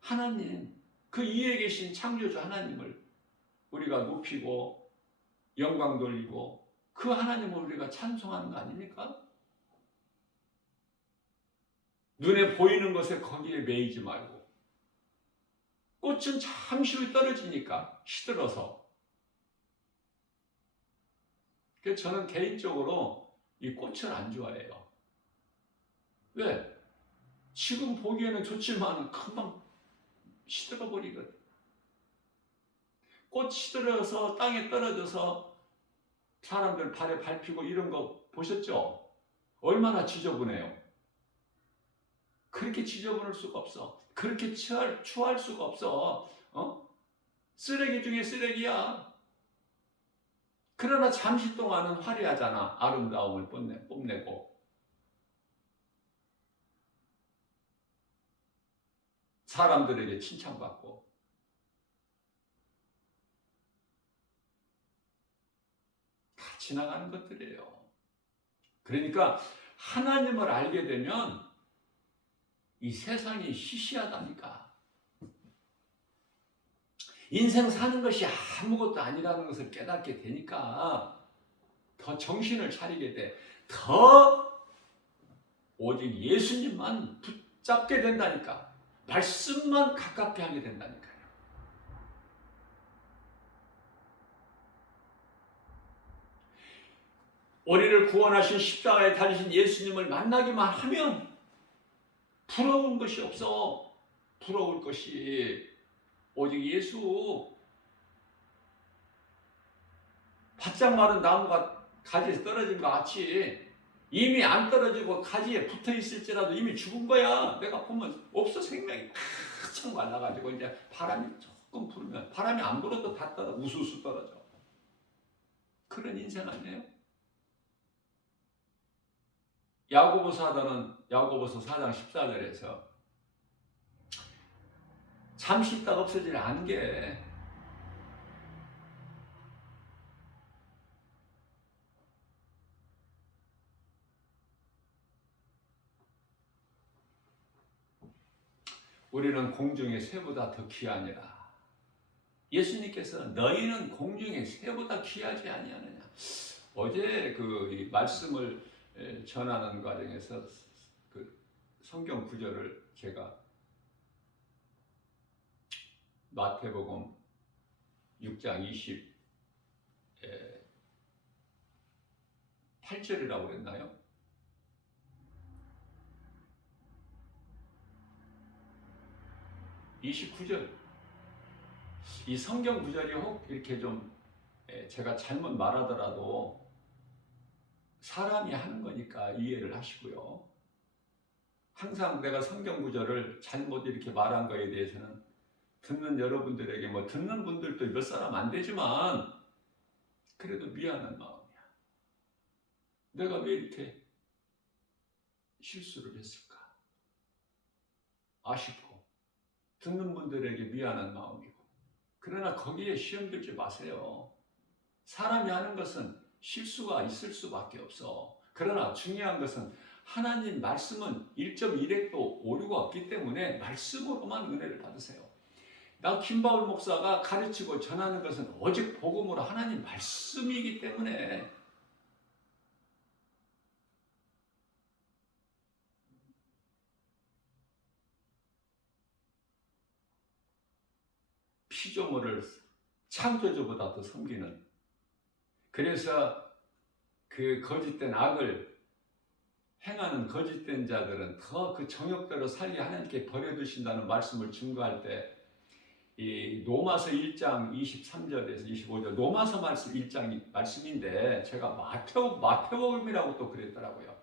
하나님, 그 위에 계신 창조주 하나님을 우리가 높이고 영광 돌리고 그 하나님을 우리가 찬송하는 거 아닙니까? 눈에 보이는 것에 거기에 매이지 말고 꽃은 잠시 후에 떨어지니까 시들어서. 그래서 저는 개인적으로 이 꽃을 안 좋아해요. 왜? 지금 보기에는 좋지만 금방 시들어 버리거든. 꽃 시들어서 땅에 떨어져서 사람들 발에 밟히고 이런 거 보셨죠? 얼마나 지저분해요. 그렇게 지저분할 수가 없어. 그렇게 추할 수가 없어. 쓰레기 중에 쓰레기야. 그러나 잠시 동안은 화려하잖아. 아름다움을 뽐내고. 사람들에게 칭찬받고. 다 지나가는 것들이에요. 그러니까 하나님을 알게 되면 이 세상이 시시하다니까. 인생 사는 것이 아무것도 아니라는 것을 깨닫게 되니까 더 정신을 차리게 돼. 더 오직 예수님만 붙잡게 된다니까. 말씀만 가깝게 하게 된다니까요. 우리를 구원하신 십자가에 달리신 예수님을 만나기만 하면 부러운 것이 없어. 부러울 것이 오직 예수. 바짝 마른 나무가 가지에 떨어진 것 같이 이미 안 떨어지고 가지에 붙어 있을지라도 이미 죽은 거야. 내가 보면 없어. 생명이 바짝 말라가지고 이제 바람이 조금 불면 바람이 안 불어도 다 떨어져. 우수수 떨어져. 그런 인생 아니에요? 야고보서 하다는 야고보서 4장 14절에서 잠시 있다가 없어질 안개. 우리는 공중의 새보다 더 귀하니라. 예수님께서 너희는 공중의 새보다 귀하지 아니하느냐. 어제 그 말씀을 전하는 과정에서 그 성경 구절을 제가 마태복음 6장 28절이라고 그랬나요? 29절. 이 성경 구절이 혹 이렇게 좀 제가 잘못 말하더라도 사람이 하는 거니까 이해를 하시고요. 항상 내가 성경 구절을 잘못 이렇게 말한 거에 대해서는 듣는 여러분들에게 듣는 분들도 몇 사람 안 되지만 그래도 미안한 마음이야. 내가 왜 이렇게 실수를 했을까? 아쉽고 듣는 분들에게 미안한 마음이고. 그러나 거기에 시험 들지 마세요. 사람이 하는 것은 실수가 있을 수밖에 없어. 그러나 중요한 것은 하나님 말씀은 1.1핵도 오류가 없기 때문에 말씀으로만 은혜를 받으세요. 나 김바울 목사가 가르치고 전하는 것은 오직 복음으로 하나님 말씀이기 때문에 피조물을 창조주보다 더 섬기는, 그래서 그 거짓된 악을 행하는 거짓된 자들은 더 그 정욕대로 살게 하나님께 버려두신다는 말씀을 증거할 때 이 로마서 1장 23절에서 25절 로마서 말씀 1장 말씀인데 제가 마태복음이라고 또 그랬더라고요.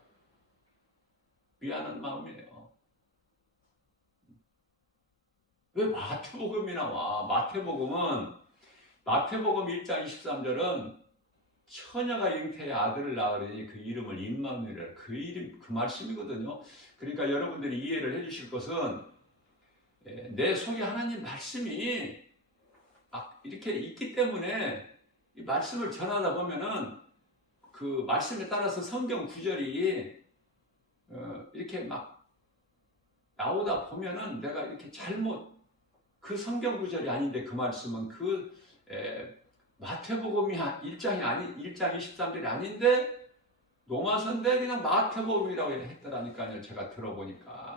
미안한 마음이에요. 왜 마태복음이 나와? 마태복음 1장 23절은 처녀가 잉태의 아들을 낳으리니 그 이름을 임마누엘이라, 그 말씀이거든요. 그러니까 여러분들이 이해를 해주실 것은 내 속에 하나님 말씀이 이렇게 있기 때문에 이 말씀을 전하다 보면은 그 말씀에 따라서 성경 구절이 이렇게 막 나오다 보면은 내가 이렇게 잘못, 그 성경 구절이 아닌데 그 말씀은 마태복음이 1장 23절이 아닌데 로마서인데 그냥 마태복음이라고 했더라니까요. 제가 들어보니까.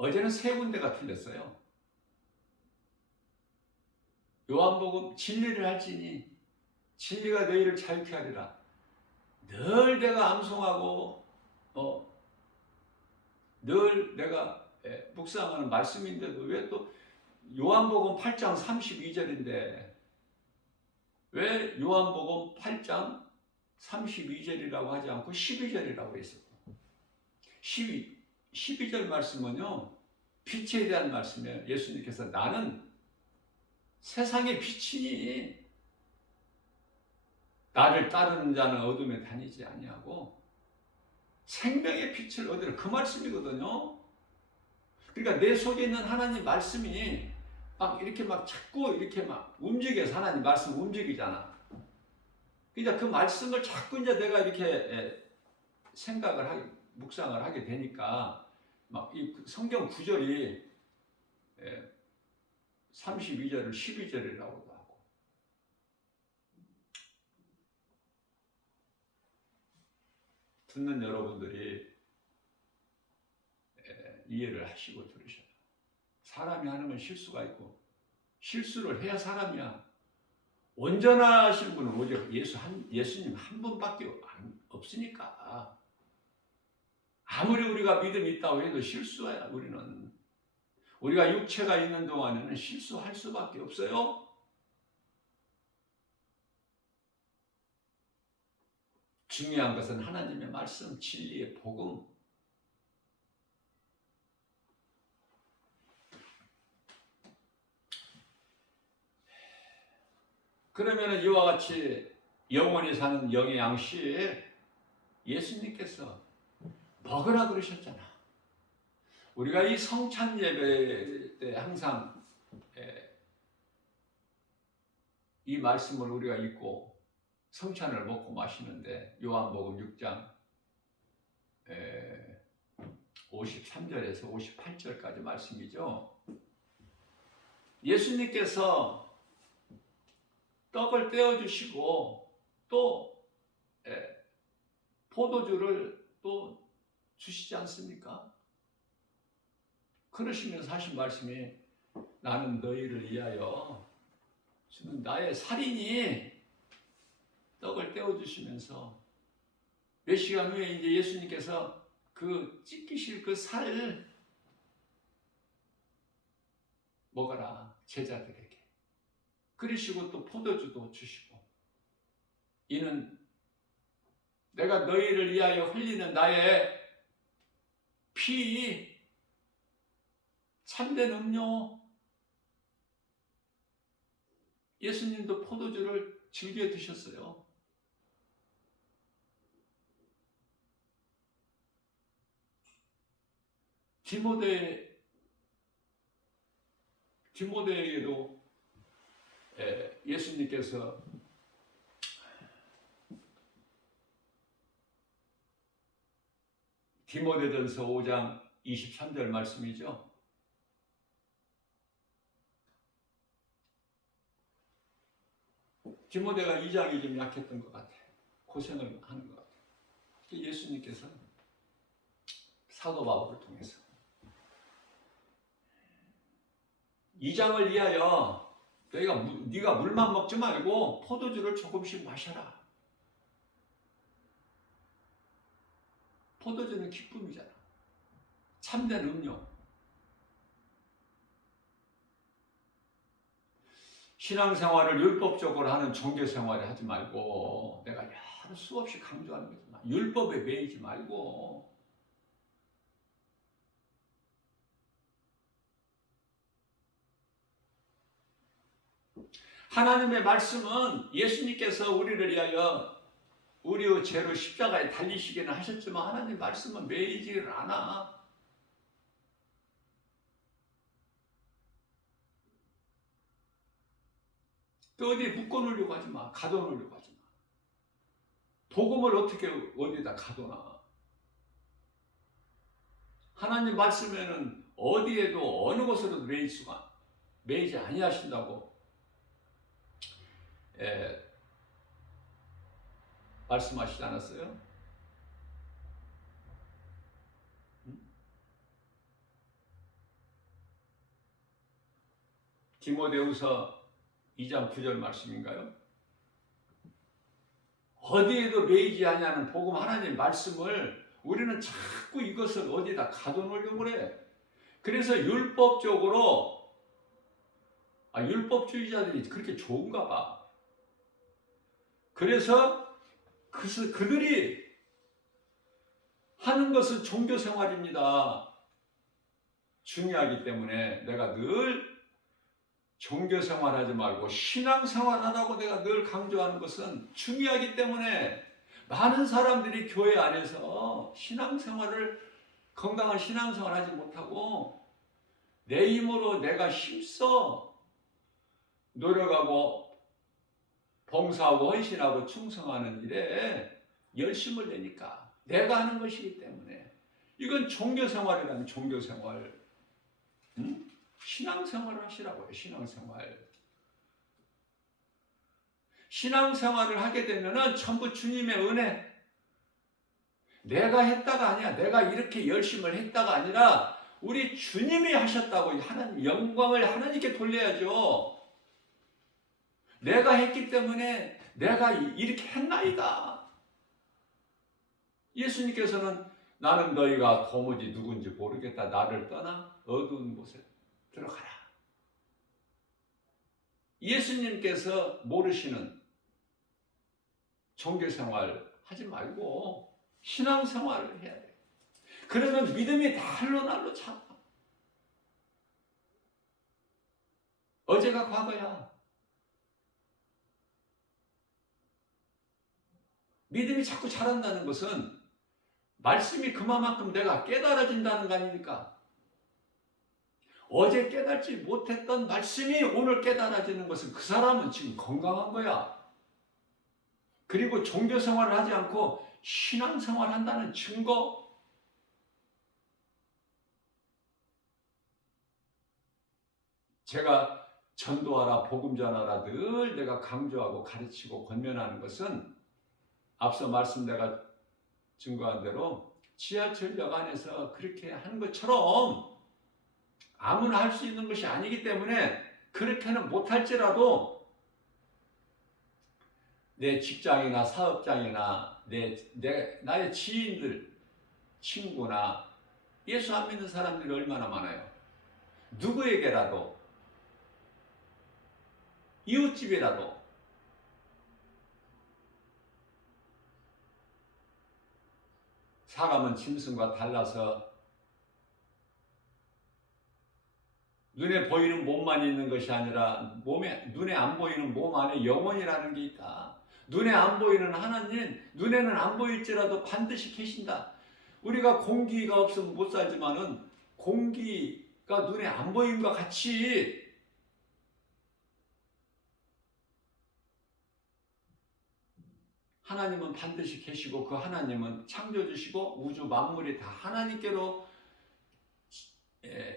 어제는 세 군데가 틀렸어요. 요한복음 진리를 알지니 진리가 너희를 자유케 하리라. 늘 내가 암송하고 늘 내가 묵상하는 말씀인데도 왜 또 요한복음 8장 32절인데 왜 요한복음 8장 32절이라고 하지 않고 12절이라고 했어요. 12절 말씀은요, 빛에 대한 말씀이에요. 예수님께서 나는 세상의 빛이니 나를 따르는 자는 어둠에 다니지 아니하고 생명의 빛을 얻으라, 그 말씀이거든요. 그러니까 내 속에 있는 하나님 말씀이 막 이렇게 막 자꾸 이렇게 막 움직여서 하나님 말씀 움직이잖아. 그러니까 그 말씀을 자꾸 이제 내가 이렇게 묵상을 하게 되니까 막 이 성경 구절이 32절을 12절이라고도 하고, 듣는 여러분들이 이해를 하시고 들으셔요. 사람이 하는 건 실수가 있고 실수를 해야 사람이야. 온전하신 분은 오직 예수님 한 분밖에 없으니까. 아무리 우리가 믿음이 있다고 해도 실수야. 우리가 육체가 있는 동안에는 실수할 수밖에 없어요. 중요한 것은 하나님의 말씀, 진리의 복음. 그러면 이와 같이 영원히 사는 영의 양식 예수님께서 먹으라 그러셨잖아. 우리가 이 성찬 예배 때 항상 이 말씀을 우리가 읽고 성찬을 먹고 마시는데 요한복음 6장 53절에서 58절까지 말씀이죠. 예수님께서 떡을 떼어주시고 또 포도주를 또 주시지 않습니까? 그러시면서 하신 말씀이 나는 너희를 위하여 주는 나의 살이니, 떡을 떼어주시면서 몇 시간 후에 이제 예수님께서 그 찢기실 그 살 먹어라 제자들에게 그러시고 또 포도주도 주시고, 이는 내가 너희를 위하여 흘리는 나의 피, 참된 음료, 예수님도 포도주를 즐겨 드셨어요. 디모데에게도 예수님께서 디모데전서 5장 23절 말씀이죠. 디모데가 2장이 좀 약했던 것 같아. 고생을 하는 것 같아. 예수님께서 사도 바울을 통해서 2장을 위하여 네가 물만 먹지 말고 포도주를 조금씩 마셔라. 포도주는 기쁨이잖아. 참된 음료. 신앙생활을 율법적으로 하는 종교생활을 하지 말고, 내가 여러 수없이 강조하는 거지만 율법에 매이지 말고, 하나님의 말씀은 예수님께서 우리를 위하여 우리의 죄로 십자가에 달리시기는 하셨지만 하나님 말씀은 매이지를 않아. 또 어디 묶어놓으려고 하지 마. 가둬놓으려고 하지 마. 복음을 어떻게 어디다 가둬놔. 하나님 말씀에는 어디에도 어느 곳으로도 매이지 아니하신다고 말씀하시지 않았어요? 디모데후서 2장 9절 말씀인가요? 어디에도 매이지 아니하는 복음 하나님 말씀을 우리는 자꾸 이것을 어디다 가둬놓으려고 그래. 그래서 율법주의자들이 그렇게 좋은가 봐. 그래서 그들이 하는 것은 종교생활입니다. 중요하기 때문에 내가 늘 종교생활하지 말고 신앙생활하라고 내가 늘 강조하는 것은 중요하기 때문에 많은 사람들이 교회 안에서 건강한 신앙생활 하지 못하고 내 힘으로 내가 힘써 노력하고 봉사하고 헌신하고 충성하는 일에 열심을 내니까 내가 하는 것이기 때문에 이건 종교생활이라는 종교생활. 신앙생활을 하시라고요. 신앙생활을 하게 되면은 전부 주님의 은혜. 내가 했다가 아니야. 내가 이렇게 열심을 했다가 아니라 우리 주님이 하셨다고 하나님 영광을 하나님께 돌려야죠. 내가 했기 때문에 내가 이렇게 했나이다. 예수님께서는 나는 너희가 도무지 누군지 모르겠다. 나를 떠나 어두운 곳에 들어가라. 예수님께서 모르시는 종교생활 하지 말고 신앙생활을 해야 돼. 그러면 믿음이 날로 차. 어제가 과거야. 믿음이 자꾸 자란다는 것은 말씀이 그만큼 내가 깨달아진다는 거 아닙니까? 어제 깨닫지 못했던 말씀이 오늘 깨달아지는 것은 그 사람은 지금 건강한 거야. 그리고 종교생활을 하지 않고 신앙생활을 한다는 증거. 제가 전도하라, 복음 전하라 늘 내가 강조하고 가르치고 권면하는 것은 앞서 내가 증거한 대로 지하철역 안에서 그렇게 하는 것처럼 아무나 할 수 있는 것이 아니기 때문에 그렇게는 못할지라도 내 직장이나 사업장이나 나의 지인들, 친구나 예수 안 믿는 사람들이 얼마나 많아요. 누구에게라도 이웃집이라도 사람은 짐승과 달라서 눈에 보이는 몸만 있는 것이 아니라 눈에 안 보이는 몸 안에 영혼이라는 게 있다. 눈에 안 보이는 하나님, 눈에는 안 보일지라도 반드시 계신다. 우리가 공기가 없으면 못 살지만은 공기가 눈에 안 보이는 것 같이 하나님은 반드시 계시고 그 하나님은 창조주시고 우주 만물이 다 하나님께로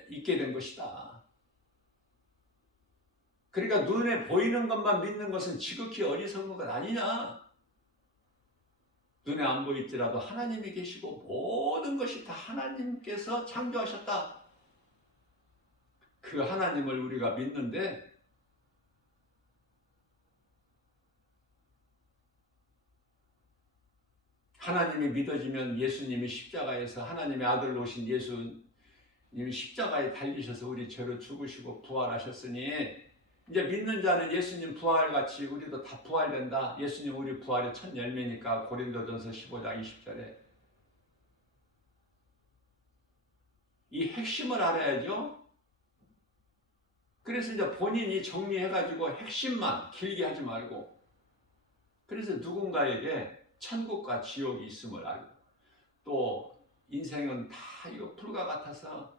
있게 된 것이다. 그러니까 눈에 보이는 것만 믿는 것은 지극히 어리석은 것 아니냐. 눈에 안 보일지라도 하나님이 계시고 모든 것이 다 하나님께서 창조하셨다. 그 하나님을 우리가 믿는데 하나님이 믿어지면 예수님이 십자가에서 하나님의 아들로 오신 예수님이 십자가에 달리셔서 우리 죄로 죽으시고 부활하셨으니 이제 믿는 자는 예수님 부활같이 우리도 다 부활된다. 예수님 우리 부활의 첫 열매니까 고린도전서 15장 20절에 이 핵심을 알아야죠. 그래서 이제 본인이 정리해가지고 핵심만 길게 하지 말고 그래서 누군가에게 천국과 지옥이 있음을 알고 또 인생은 다 이거 풀과 같아서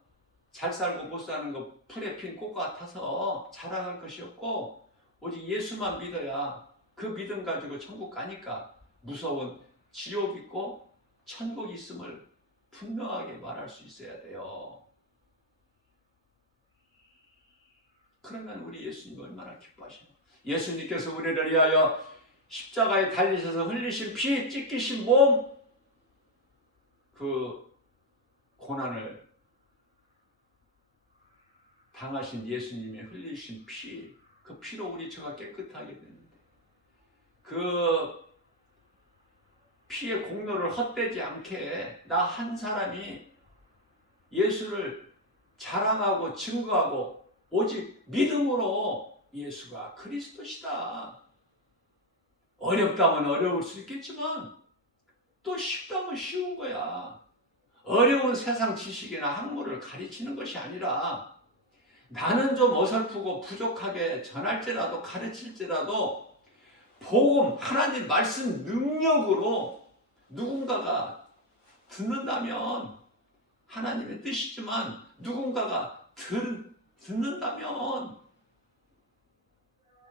잘 살고 못 사는 거 풀에 핀 꽃 같아서 자랑할 것이 없고 오직 예수만 믿어야 그 믿음 가지고 천국 가니까 무서운 지옥 있고 천국 있음을 분명하게 말할 수 있어야 돼요. 그러면 우리 예수님 얼마나 기뻐하시나. 예수님께서 우리를 위하여 십자가에 달리셔서 흘리신 피, 찢기신 몸, 그 고난을 당하신 예수님이 흘리신 피, 그 피로 우리 죄가 깨끗하게 되는데 그 피의 공로를 헛되지 않게 나 한 사람이 예수를 자랑하고 증거하고 오직 믿음으로 예수가 그리스도시다. 어렵다면 어려울 수 있겠지만 또 쉽다면 쉬운 거야. 어려운 세상 지식이나 학문을 가르치는 것이 아니라 나는 좀 어설프고 부족하게 전할지라도 가르칠지라도 복음 하나님 말씀 능력으로 누군가가 듣는다면 하나님의 뜻이지만 누군가가 듣는다면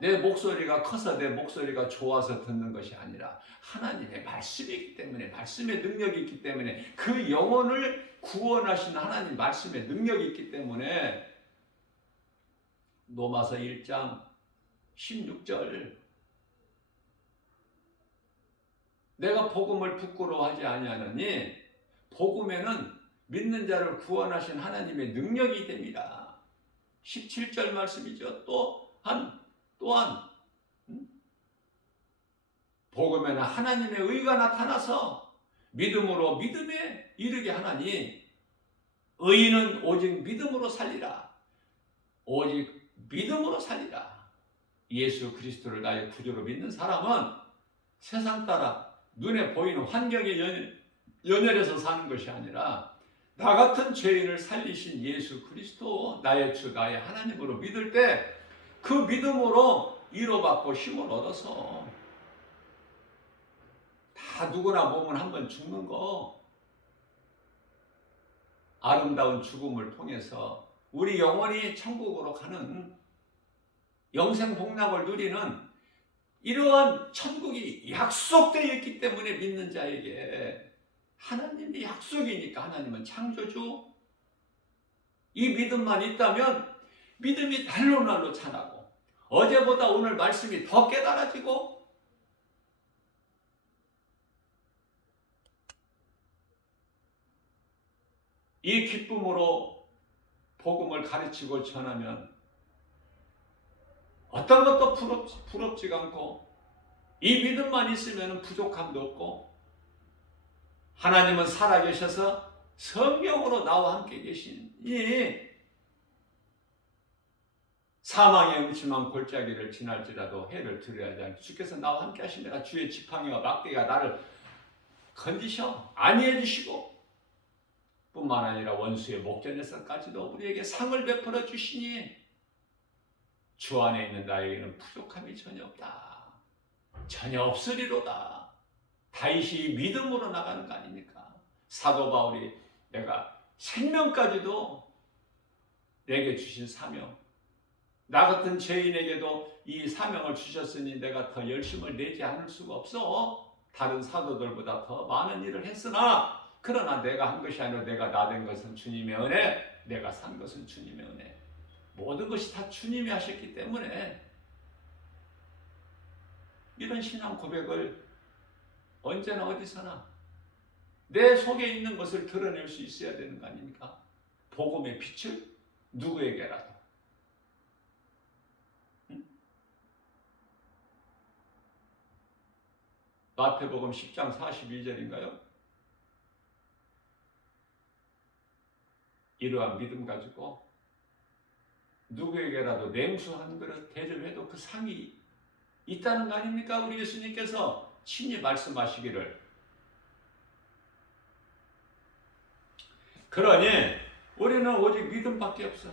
내 목소리가 커서 내 목소리가 좋아서 듣는 것이 아니라 하나님의 말씀이기 때문에 말씀의 능력이 있기 때문에 그 영혼을 구원하신 하나님 말씀의 능력이 있기 때문에 로마서 1장 16절 내가 복음을 부끄러워하지 아니하느니 복음에는 믿는 자를 구원하신 하나님의 능력이 됩니다. 17절 말씀이죠. 또한 복음에는 하나님의 의가 나타나서 믿음으로 믿음에 이르게 하나니 의인은 오직 믿음으로 살리라. 오직 믿음으로 살리라. 예수 그리스도를 나의 구주로 믿는 사람은 세상 따라 눈에 보이는 환경에 연연해서 사는 것이 아니라 나 같은 죄인을 살리신 예수 그리스도 나의 주 나의 하나님으로 믿을 때 그 믿음으로 위로받고 힘을 얻어서 다 누구나 몸은 한번 죽는 거 아름다운 죽음을 통해서 우리 영원히 천국으로 가는 영생 복락을 누리는 이러한 천국이 약속되어 있기 때문에 믿는 자에게 하나님의 약속이니까 하나님은 창조주 이 믿음만 있다면 믿음이 날로 날로 자라고 어제보다 오늘 말씀이 더 깨달아지고 이 기쁨으로 복음을 가르치고 전하면 어떤 것도 부럽지가 않고 이 믿음만 있으면 부족함도 없고 하나님은 살아계셔서 성령으로 나와 함께 계시니 사망의 음침한 골짜기를 지날지라도 해를 두려워하지 않고 주께서 나와 함께 하시니라. 주의 지팡이와 막대기가 나를 건지셔 안위해 주시고 뿐만 아니라 원수의 목전에서까지도 우리에게 상을 베풀어 주시니 주 안에 있는 나에게는 부족함이 전혀 없다. 전혀 없으리로다. 다윗이 믿음으로 나가는 거 아닙니까? 사도 바울이 내가 생명까지도 내게 주신 사명, 나 같은 죄인에게도 이 사명을 주셨으니 내가 더 열심을 내지 않을 수가 없어. 다른 사도들보다 더 많은 일을 했으나 그러나 내가 한 것이 아니라 내가 나된 것은 주님의 은혜, 내가 산 것은 주님의 은혜. 모든 것이 다 주님이 하셨기 때문에 이런 신앙 고백을 언제나 어디서나 내 속에 있는 것을 드러낼 수 있어야 되는 거 아닙니까? 복음의 빛을 누구에게라도. 마태복음 10장 42절인가요? 이러한 믿음 가지고 누구에게라도 냉수 한 그릇 대접해도 그 상이 있다는 거 아닙니까? 우리 예수님께서 친히 말씀하시기를. 그러니 우리는 오직 믿음밖에 없어.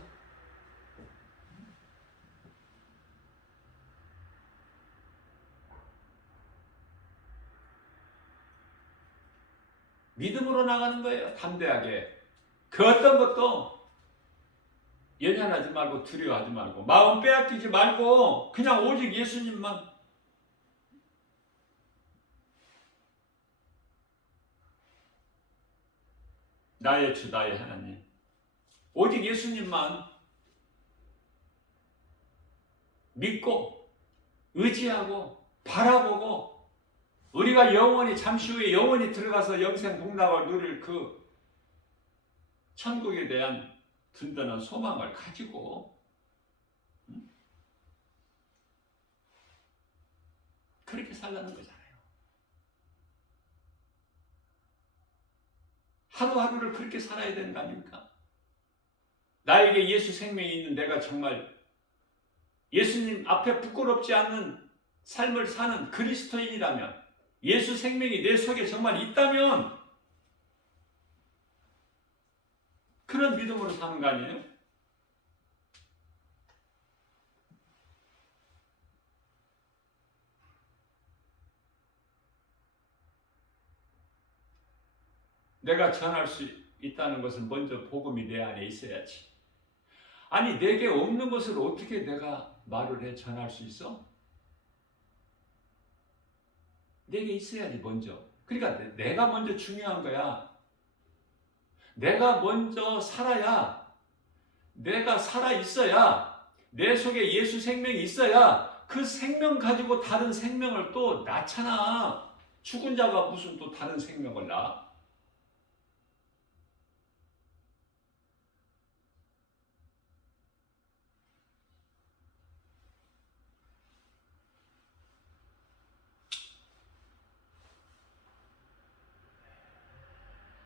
믿음으로 나가는 거예요. 담대하게. 그 어떤 것도 연연하지 말고 두려워하지 말고 마음 빼앗기지 말고 그냥 오직 예수님만. 나의 주 나의 하나님. 오직 예수님만 믿고 의지하고 바라보고 우리가 영원히 잠시 후에 영원히 들어가서 영생 복락을 누릴 그 천국에 대한 든든한 소망을 가지고 그렇게 살라는 거잖아요. 하루하루를 그렇게 살아야 되는 거 아닙니까? 나에게 예수 생명이 있는 내가 정말 예수님 앞에 부끄럽지 않는 삶을 사는 그리스도인이라면, 예수 생명이 내 속에 정말 있다면 그런 믿음으로 사는 거 아니에요? 내가 전할 수 있다는 것은 먼저 복음이 내 안에 있어야지. 아니 내게 없는 것을 어떻게 내가 말을 해 전할 수 있어? 내게 있어야지 먼저. 그러니까 내가 먼저 중요한 거야. 내가 먼저 살아야, 내가 살아 있어야, 내 속에 예수 생명이 있어야 그 생명 가지고 다른 생명을 또 낳잖아. 죽은 자가 무슨 또 다른 생명을 낳아?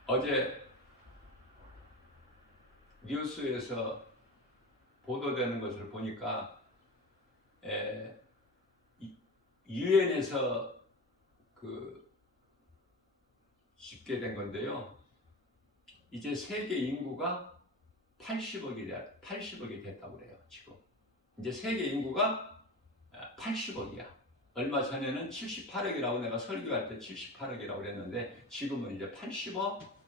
어제 뉴스에서 보도되는 것을 보니까 유엔에서 집계된 건데요. 이제 세계 인구가 80억이 됐다고 그래요. 지금 이제 세계 인구가 80억이야. 얼마 전에는 78억이라고 내가 설교할 때 78억이라고 그랬는데 지금은 이제 80억.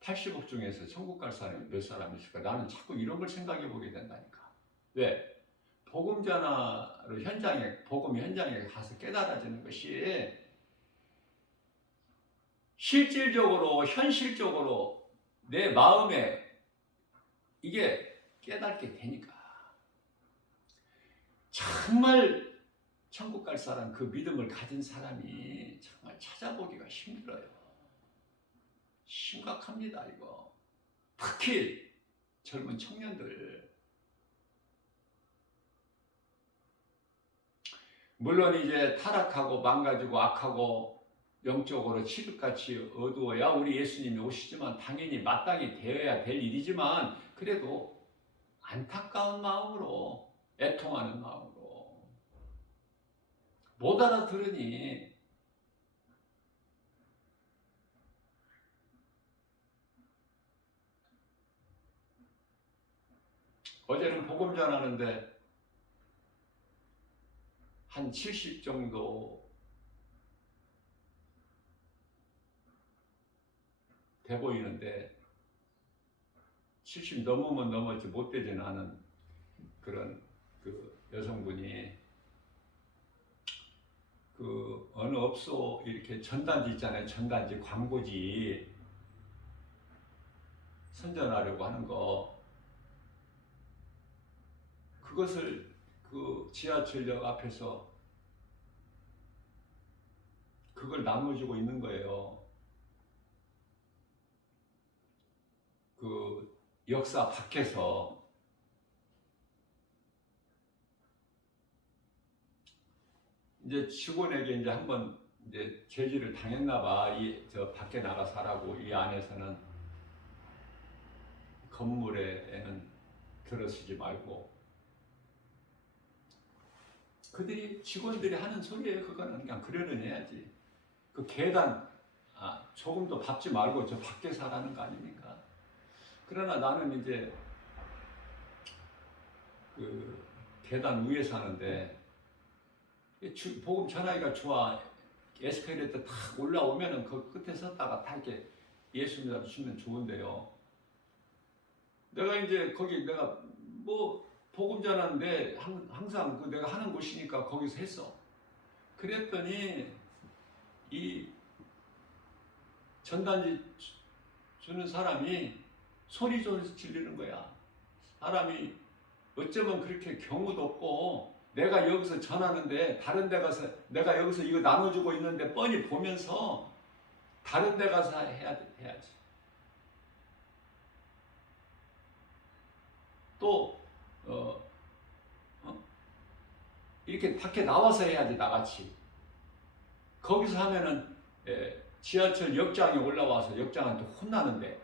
80억 중에서 천국 갈 사람이 몇 사람이 있을까? 나는 자꾸 이런 걸 생각해 보게 된다니까. 왜? 복음 전하로 복음 현장에 가서 깨달아지는 것이 실질적으로, 현실적으로 내 마음에 이게 깨닫게 되니까 정말 천국 갈 사람, 그 믿음을 가진 사람이 정말 찾아보기가 힘들어요. 심각합니다, 이거. 특히 젊은 청년들. 물론 이제 타락하고 망가지고 악하고 영적으로 칠흑같이 어두워야 우리 예수님이 오시지만 당연히 마땅히 되어야 될 일이지만 그래도 안타까운 마음으로, 애통하는 마음으로 못 알아들으니 어제는 복음 전하는데 한 70 정도 돼 보이는데 70 넘으면 넘었지 못 되지는 않은 그런 그 여성분이 그 어느 업소 이렇게 전단지 있잖아요. 전단지 광고지 선전하려고 하는 거 그것을 그 지하철역 앞에서 그걸 나눠주고 있는 거예요. 그 역사 밖에서 이제 직원에게 이제 한번 이제 제지를 당했나 봐. 이 저 밖에 나가서 하라고. 이 안에서는 건물에는 들어서지 말고. 그들이 직원들이 하는 소리예요. 그거는 그냥 그러려니 해야지. 그 계단 조금도 밟지 말고 저 밖에서 하라는 거 아닙니까? 그러나 나는 이제 그 계단 위에 사는데 복음 전하기가 좋아. 에스컬레이터 탁 올라오면은 그 끝에 섰다가 다 이렇게 예수님이라도 주면 좋은데요. 내가 이제 거기 내가 뭐 복음 전하는데 항상 그 내가 하는 곳이니까 거기서 했어. 그랬더니 이 전단지 주는 사람이 소리 지르는 거야. 사람이 어쩌면 그렇게 경우도 없고 내가 여기서 전하는데 다른 데 가서 내가 여기서 이거 나눠주고 있는데 뻔히 보면서 다른 데 가서 해야지. 또 이렇게 밖에 나와서 해야지 나같이. 거기서 하면은 지하철 역장에 올라와서 역장한테 혼나는데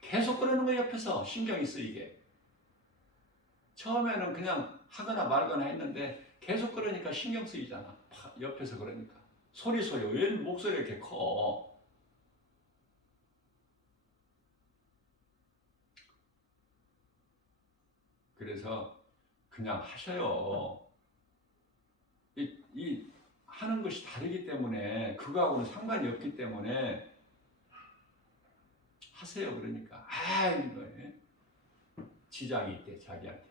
계속 그러는 거 옆에서 신경이 쓰이게. 처음에는 그냥 하거나 말거나 했는데 계속 그러니까 신경 쓰이잖아. 옆에서 그러니까. 소리 왜 목소리가 이렇게 커? 그래서 그냥 하셔요. 이 하는 것이 다르기 때문에 그거하고는 상관이 없기 때문에 하세요. 그러니까 이거 지장이 있대 자기한테.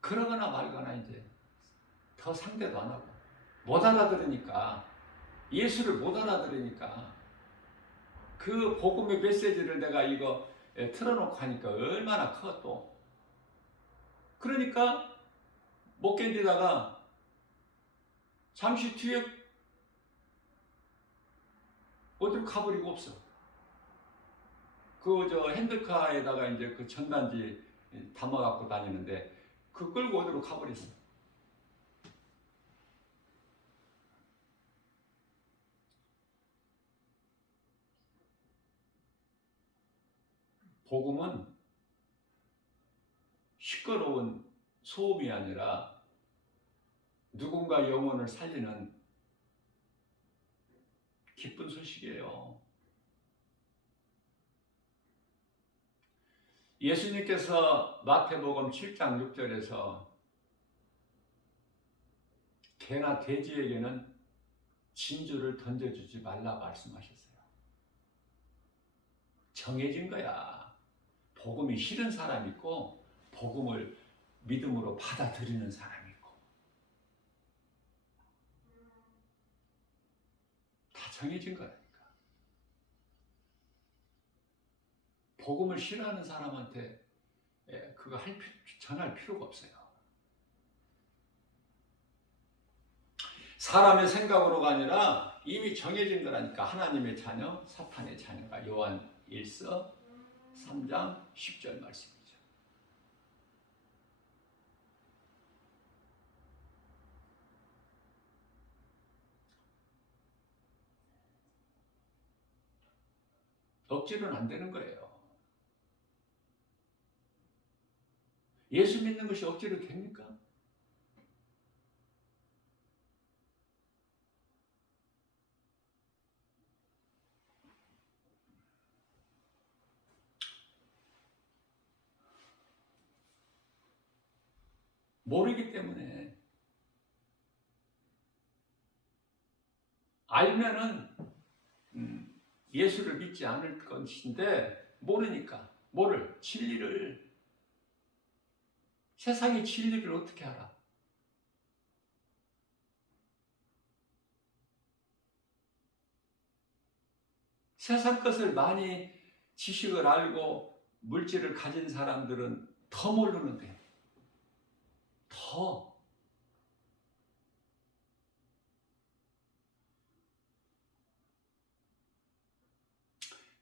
그러거나 말거나 이제 더 상대도 안 하고 못 알아들으니까 예수를 못 알아들으니까 그 복음의 메시지를 내가 이거 틀어놓고 하니까 얼마나 커 또. 그러니까 못 견디다가 잠시 뒤에 어디로 가버리고 없어. 그 저 핸들카에다가 이제 그 전단지 담아갖고 다니는데 그 끌고 어디로 가버렸어. 복음은 시끄러운 소음이 아니라 누군가 영혼을 살리는 기쁜 소식이에요. 예수님께서 마태복음 7장 6절에서 개나 돼지에게는 진주를 던져주지 말라 말씀하셨어요. 정해진 거야. 복음이 싫은 사람이 있고 복음을 믿음으로 받아들이는 사람이 있고 다 정해진 거라니까. 복음을 싫어하는 사람한테 그거 전할 필요가 없어요. 사람의 생각으로가 아니라 이미 정해진 거라니까. 하나님의 자녀, 사탄의 자녀가. 요한 1서 3장 10절 말씀이죠. 억지로는 안 되는 거예요. 예수 믿는 것이 억지로 됩니까? 모르기 때문에. 알면은 예수를 믿지 않을 것인데 모르니까. 뭐를? 진리를. 세상의 진리를 어떻게 알아? 세상 것을 많이 지식을 알고 물질을 가진 사람들은 더 모르는데, 더.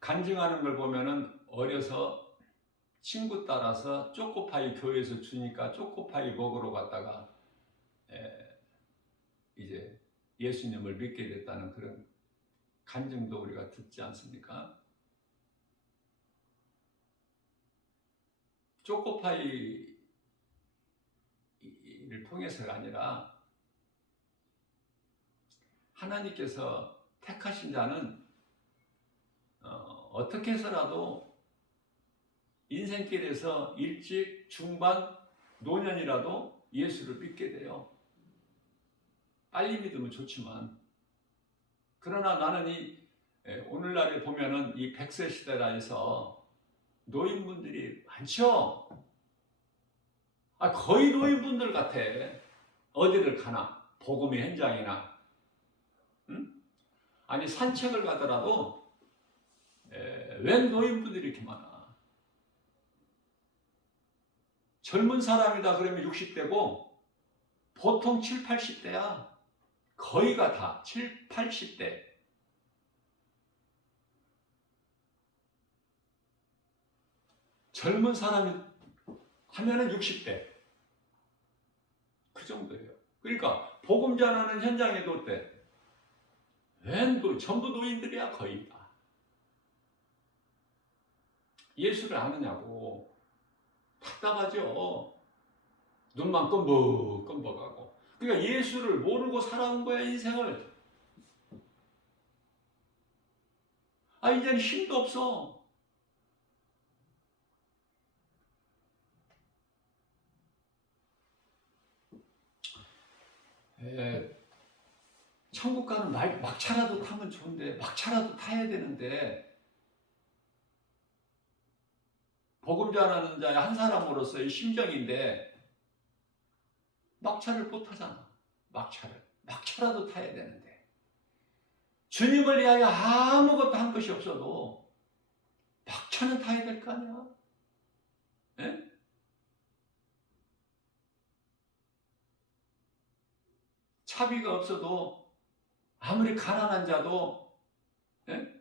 간증하는 걸 보면은 어려서 친구 따라서 초코파이 교회에서 주니까 초코파이 먹으러 갔다가 이제 예수님을 믿게 됐다는 그런 간증도 우리가 듣지 않습니까? 초코파이를 통해서가 아니라 하나님께서 택하신 자는 어떻게 해서라도 인생길에서 일찍 중반 노년이라도 예수를 믿게 돼요. 빨리 믿으면 좋지만. 그러나 나는 오늘날에 보면은 이 100세 시대라 해서 노인분들이 많죠. 거의 노인분들 같아. 어디를 가나 복음의 현장이나, 응? 아니 산책을 가더라도 웬 노인분들이 이렇게 많아. 젊은 사람이다 그러면 60대고 보통 7, 80대야. 거의가 다 7, 80대. 젊은 사람이 하면은 60대. 그 정도예요. 그러니까 복음 전하는 현장에도 어때? 전부 노인들이야 거의 다. 예수를 아느냐고. 답답하죠. 눈만 껌벅껌벅하고. 그러니까 예수를 모르고 살아온 거야 인생을. 이제는 힘도 없어. 천국 가는 막차라도 타면 좋은데, 막차라도 타야 되는데, 복음 전하는 자의 한 사람으로서의 심정인데 막차를 못 타잖아. 막차라도 타야 되는데, 주님을 위하여 아무것도 한 것이 없어도 막차는 타야 될 거 아니야. 예? 차비가 없어도 아무리 가난한 자도, 예?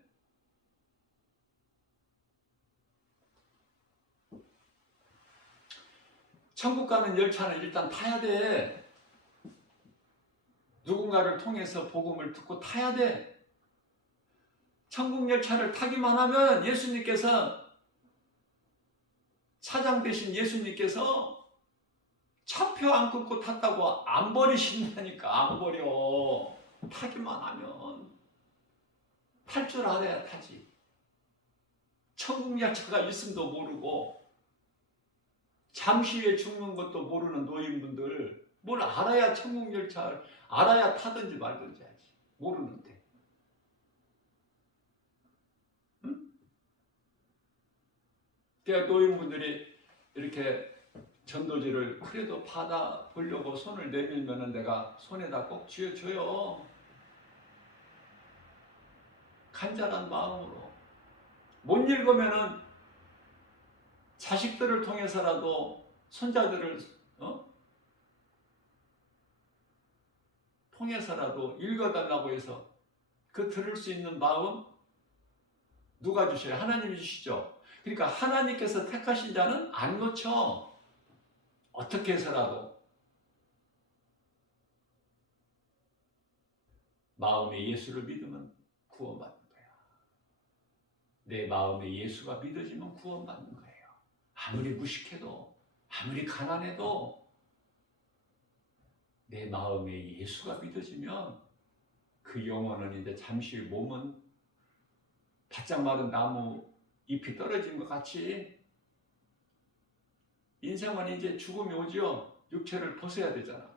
천국 가는 열차는 일단 타야 돼. 누군가를 통해서 복음을 듣고 타야 돼. 천국 열차를 타기만 하면 예수님께서, 차장 되신 예수님께서 차표 안 끊고 탔다고 안 버리신다니까. 안 버려. 타기만 하면. 탈 줄 알아야 타지. 천국 열차가 있음도 모르고 잠시 후에 죽는 것도 모르는 노인분들, 뭘 알아야 천국 열차를 알아야 타든지 말든지 하지. 모르는데. 응? 그러니까 노인분들이 이렇게 전도지를 그래도 받아 보려고 손을 내밀면은 내가 손에다 꼭 쥐어줘요. 간절한 마음으로. 못 읽으면은 자식들을 통해서라도, 손자들을 통해서라도 읽어달라고 해서 그 들을 수 있는 마음 누가 주셔요? 하나님이 주시죠. 그러니까 하나님께서 택하신 자는 안 놓쳐. 어떻게 해서라도. 마음에 예수를 믿으면 구원받는 거야. 내 마음에 예수가 믿어지면 구원받는 거예요. 아무리 무식해도, 아무리 가난해도 내 마음에 예수가 믿어지면 그 영혼은 이제 잠시 몸은 바짝 마른 나무 잎이 떨어진 것 같이 인생은 이제 죽음이 오죠. 육체를 벗어야 되잖아.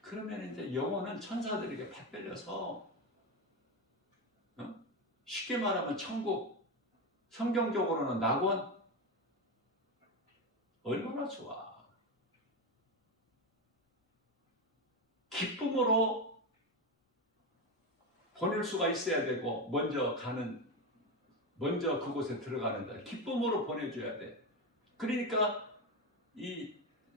그러면 이제 영혼은 천사들에게 받들려서 쉽게 말하면 천국, 성경적으로는 낙원. 얼마나 좋아. 기쁨으로 보낼 수가 있어야 되고 먼저 그곳에 들어가는 자 기쁨으로 보내줘야 돼. 그러니까 이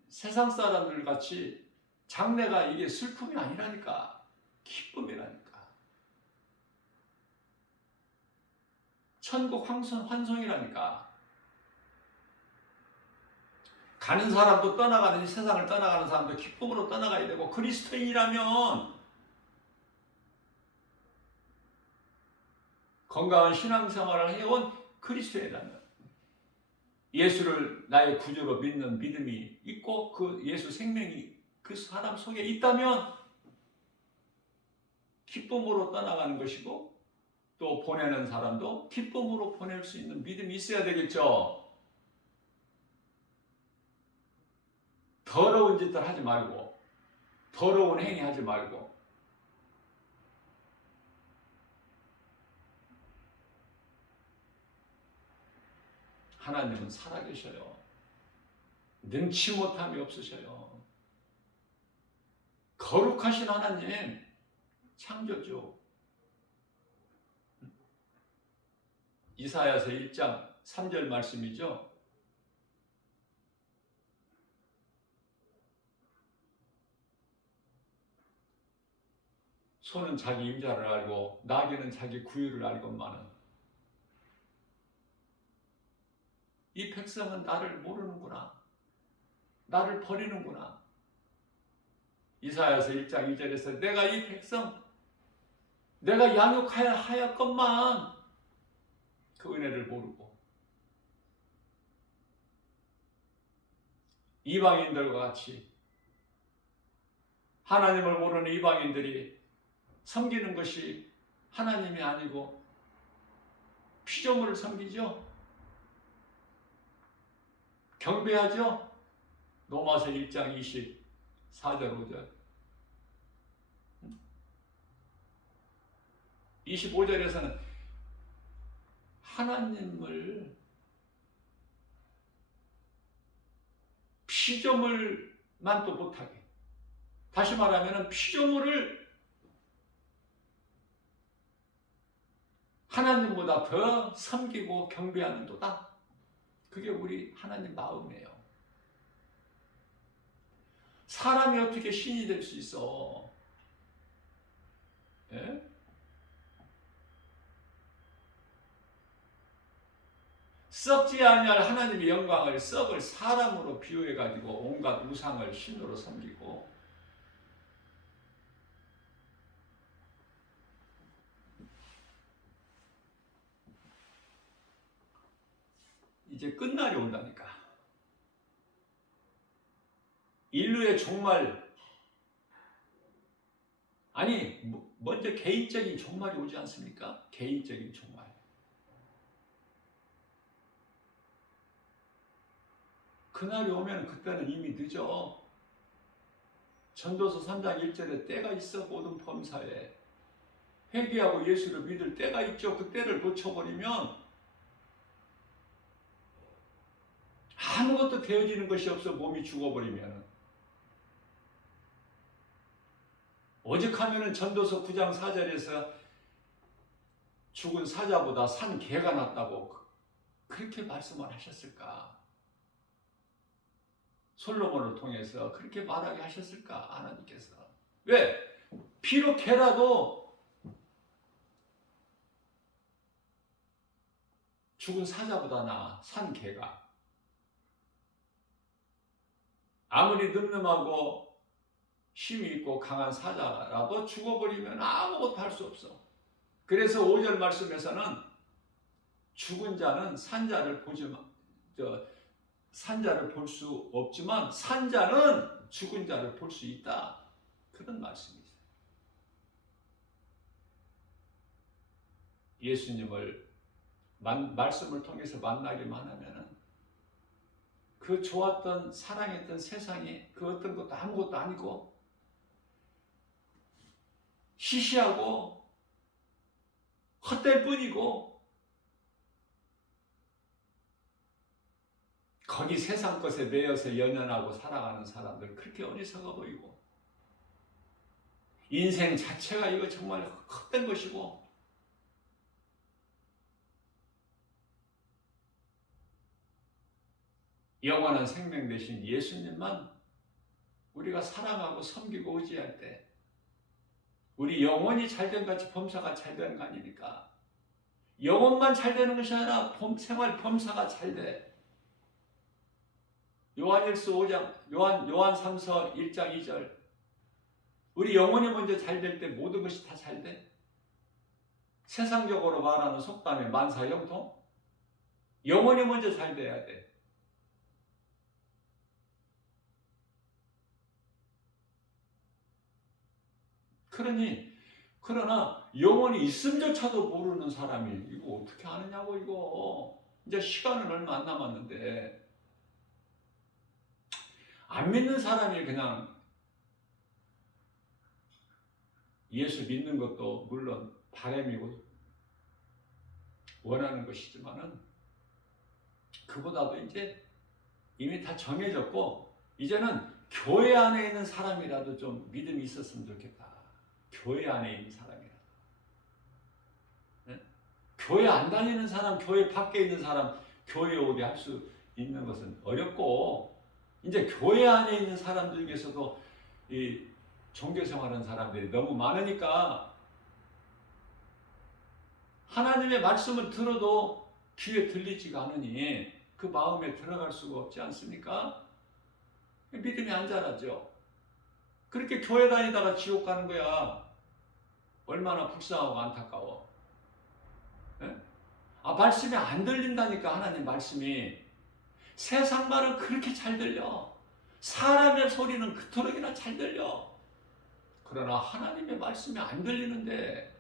세상 사람들 같이 장래가 이게 슬픔이 아니라니까. 기쁨이라니까. 천국 환송이라니까. 가는 사람도 떠나가는 이 세상을 떠나가는 사람도 기쁨으로 떠나가야 되고 그리스도인이라면 건강한 신앙생활을 해온 그리스도인이라면 예수를 나의 구주로 믿는 믿음이 있고 그 예수 생명이 그 사람 속에 있다면 기쁨으로 떠나가는 것이고 또 보내는 사람도 기쁨으로 보낼 수 있는 믿음이 있어야 되겠죠. 더러운 짓들 하지 말고 더러운 행위 하지 말고 하나님은 살아계셔요. 능치 못함이 없으셔요. 거룩하신 하나님 창조주. 이사야서 1장 3절 말씀이죠. 소는 자기 임자를 알고 나귀는 자기 구유를 알건만은 이 백성은 나를 모르는구나. 나를 버리는구나. 이사야서 1장 2절에서 내가 이 백성 내가 양육하여 하였건만 그 은혜를 모르고 이방인들과 같이 하나님을 모르는 이방인들이 섬기는 것이 하나님이 아니고 피조물을 섬기죠. 경배하죠. 로마서 1장 24절 5절 25절에서는 하나님을 피조물만 또 못하게 다시 말하면 피조물을 하나님보다 더 섬기고 경배하는도다. 그게 우리 하나님 마음이에요. 사람이 어떻게 신이 될 수 있어? 예? 썩지 아니할 하나님의 영광을 썩을 사람으로 비유해가지고 온갖 우상을 신으로 섬기고 이제 끝날이 온다니까. 인류의 종말, 아니 먼저 개인적인 종말이 오지 않습니까? 개인적인 종말. 그날이 오면 그때는 이미 늦어. 전도서 3장 1절에 때가 있어 모든 범사에 회개하고 예수를 믿을 때가 있죠. 그 때를 놓쳐버리면 아무것도 되어지는 것이 없어. 몸이 죽어버리면 오직하면은 전도서 9장 4절에서 죽은 사자보다 산 개가 낫다고 그렇게 말씀을 하셨을까? 솔로몬을 통해서 그렇게 말하게 하셨을까? 하나님께서. 왜? 비록 개라도 죽은 사자보다 나아. 산 개가. 아무리 늠름하고 힘이 있고 강한 사자라도 죽어버리면 아무것도 할 수 없어. 그래서 5절 말씀에서는 죽은 자는 산자를 보지 마. 산 자를 볼 수 없지만 산 자는 죽은 자를 볼 수 있다. 그런 말씀이죠. 예수님을 말씀을 통해서 만나기만 하면은 그 좋았던 사랑했던 세상이 그 어떤 것도 아무것도 아니고 시시하고 헛될 뿐이고 거기 세상 것에 매여서 연연하고 살아가는 사람들 그렇게 어리석어 보이고 인생 자체가 이거 정말 헛된 것이고 영원한 생명 되신 예수님만 우리가 사랑하고 섬기고 의지할 때 우리 영혼이 잘된 같이 범사가 잘 되는 거 아닙니까? 영혼만 잘 되는 것이 아니라 생활 범사가 잘 돼. 요한일서 5장, 요한 3서 1장 2절. 우리 영혼이 먼저 잘 될 때 모든 것이 다 잘 돼. 세상적으로 말하는 속담의 만사형통. 영혼이 먼저 잘 돼야 돼. 그러나 영혼이 있음조차도 모르는 사람이 이거 어떻게 아느냐고 이거. 이제 시간은 얼마 안 남았는데 안 믿는 사람이 그냥 예수 믿는 것도 물론 바람이고 원하는 것이지만은 그보다도 이제 이미 다 정해졌고 이제는 교회 안에 있는 사람이라도 좀 믿음이 있었으면 좋겠다. 교회 안에 있는 사람이라도. 네? 교회 안 다니는 사람, 교회 밖에 있는 사람, 교회에 오게 할 수 있는 것은 어렵고 이제 교회 안에 있는 사람들 중에서도 이 종교생활하는 사람들이 너무 많으니까 하나님의 말씀을 들어도 귀에 들리지가 않으니 그 마음에 들어갈 수가 없지 않습니까? 믿음이 안 자라죠. 그렇게 교회 다니다가 지옥 가는 거야. 얼마나 불쌍하고 안타까워. 네? 말씀이 안 들린다니까 하나님 말씀이. 세상 말은 그렇게 잘 들려. 사람의 소리는 그토록이나 잘 들려. 그러나 하나님의 말씀이 안 들리는데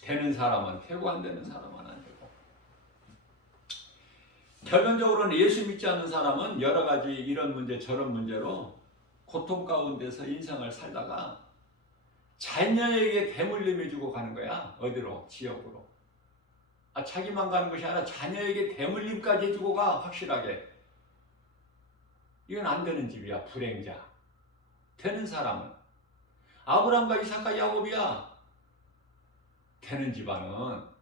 되는 사람은 되고 안 되는 사람은 안 되고 결론적으로는 예수 믿지 않는 사람은 여러 가지 이런 문제 저런 문제로 고통 가운데서 인생을 살다가 자녀에게 대물림해 주고 가는 거야. 어디로? 지역으로. 자기만 가는 것이 아니라 자녀에게 대물림까지 해주고 가. 확실하게. 이건 안 되는 집이야. 불행자. 되는 사람은 아브라함과 이삭과 야곱이야. 되는 집안은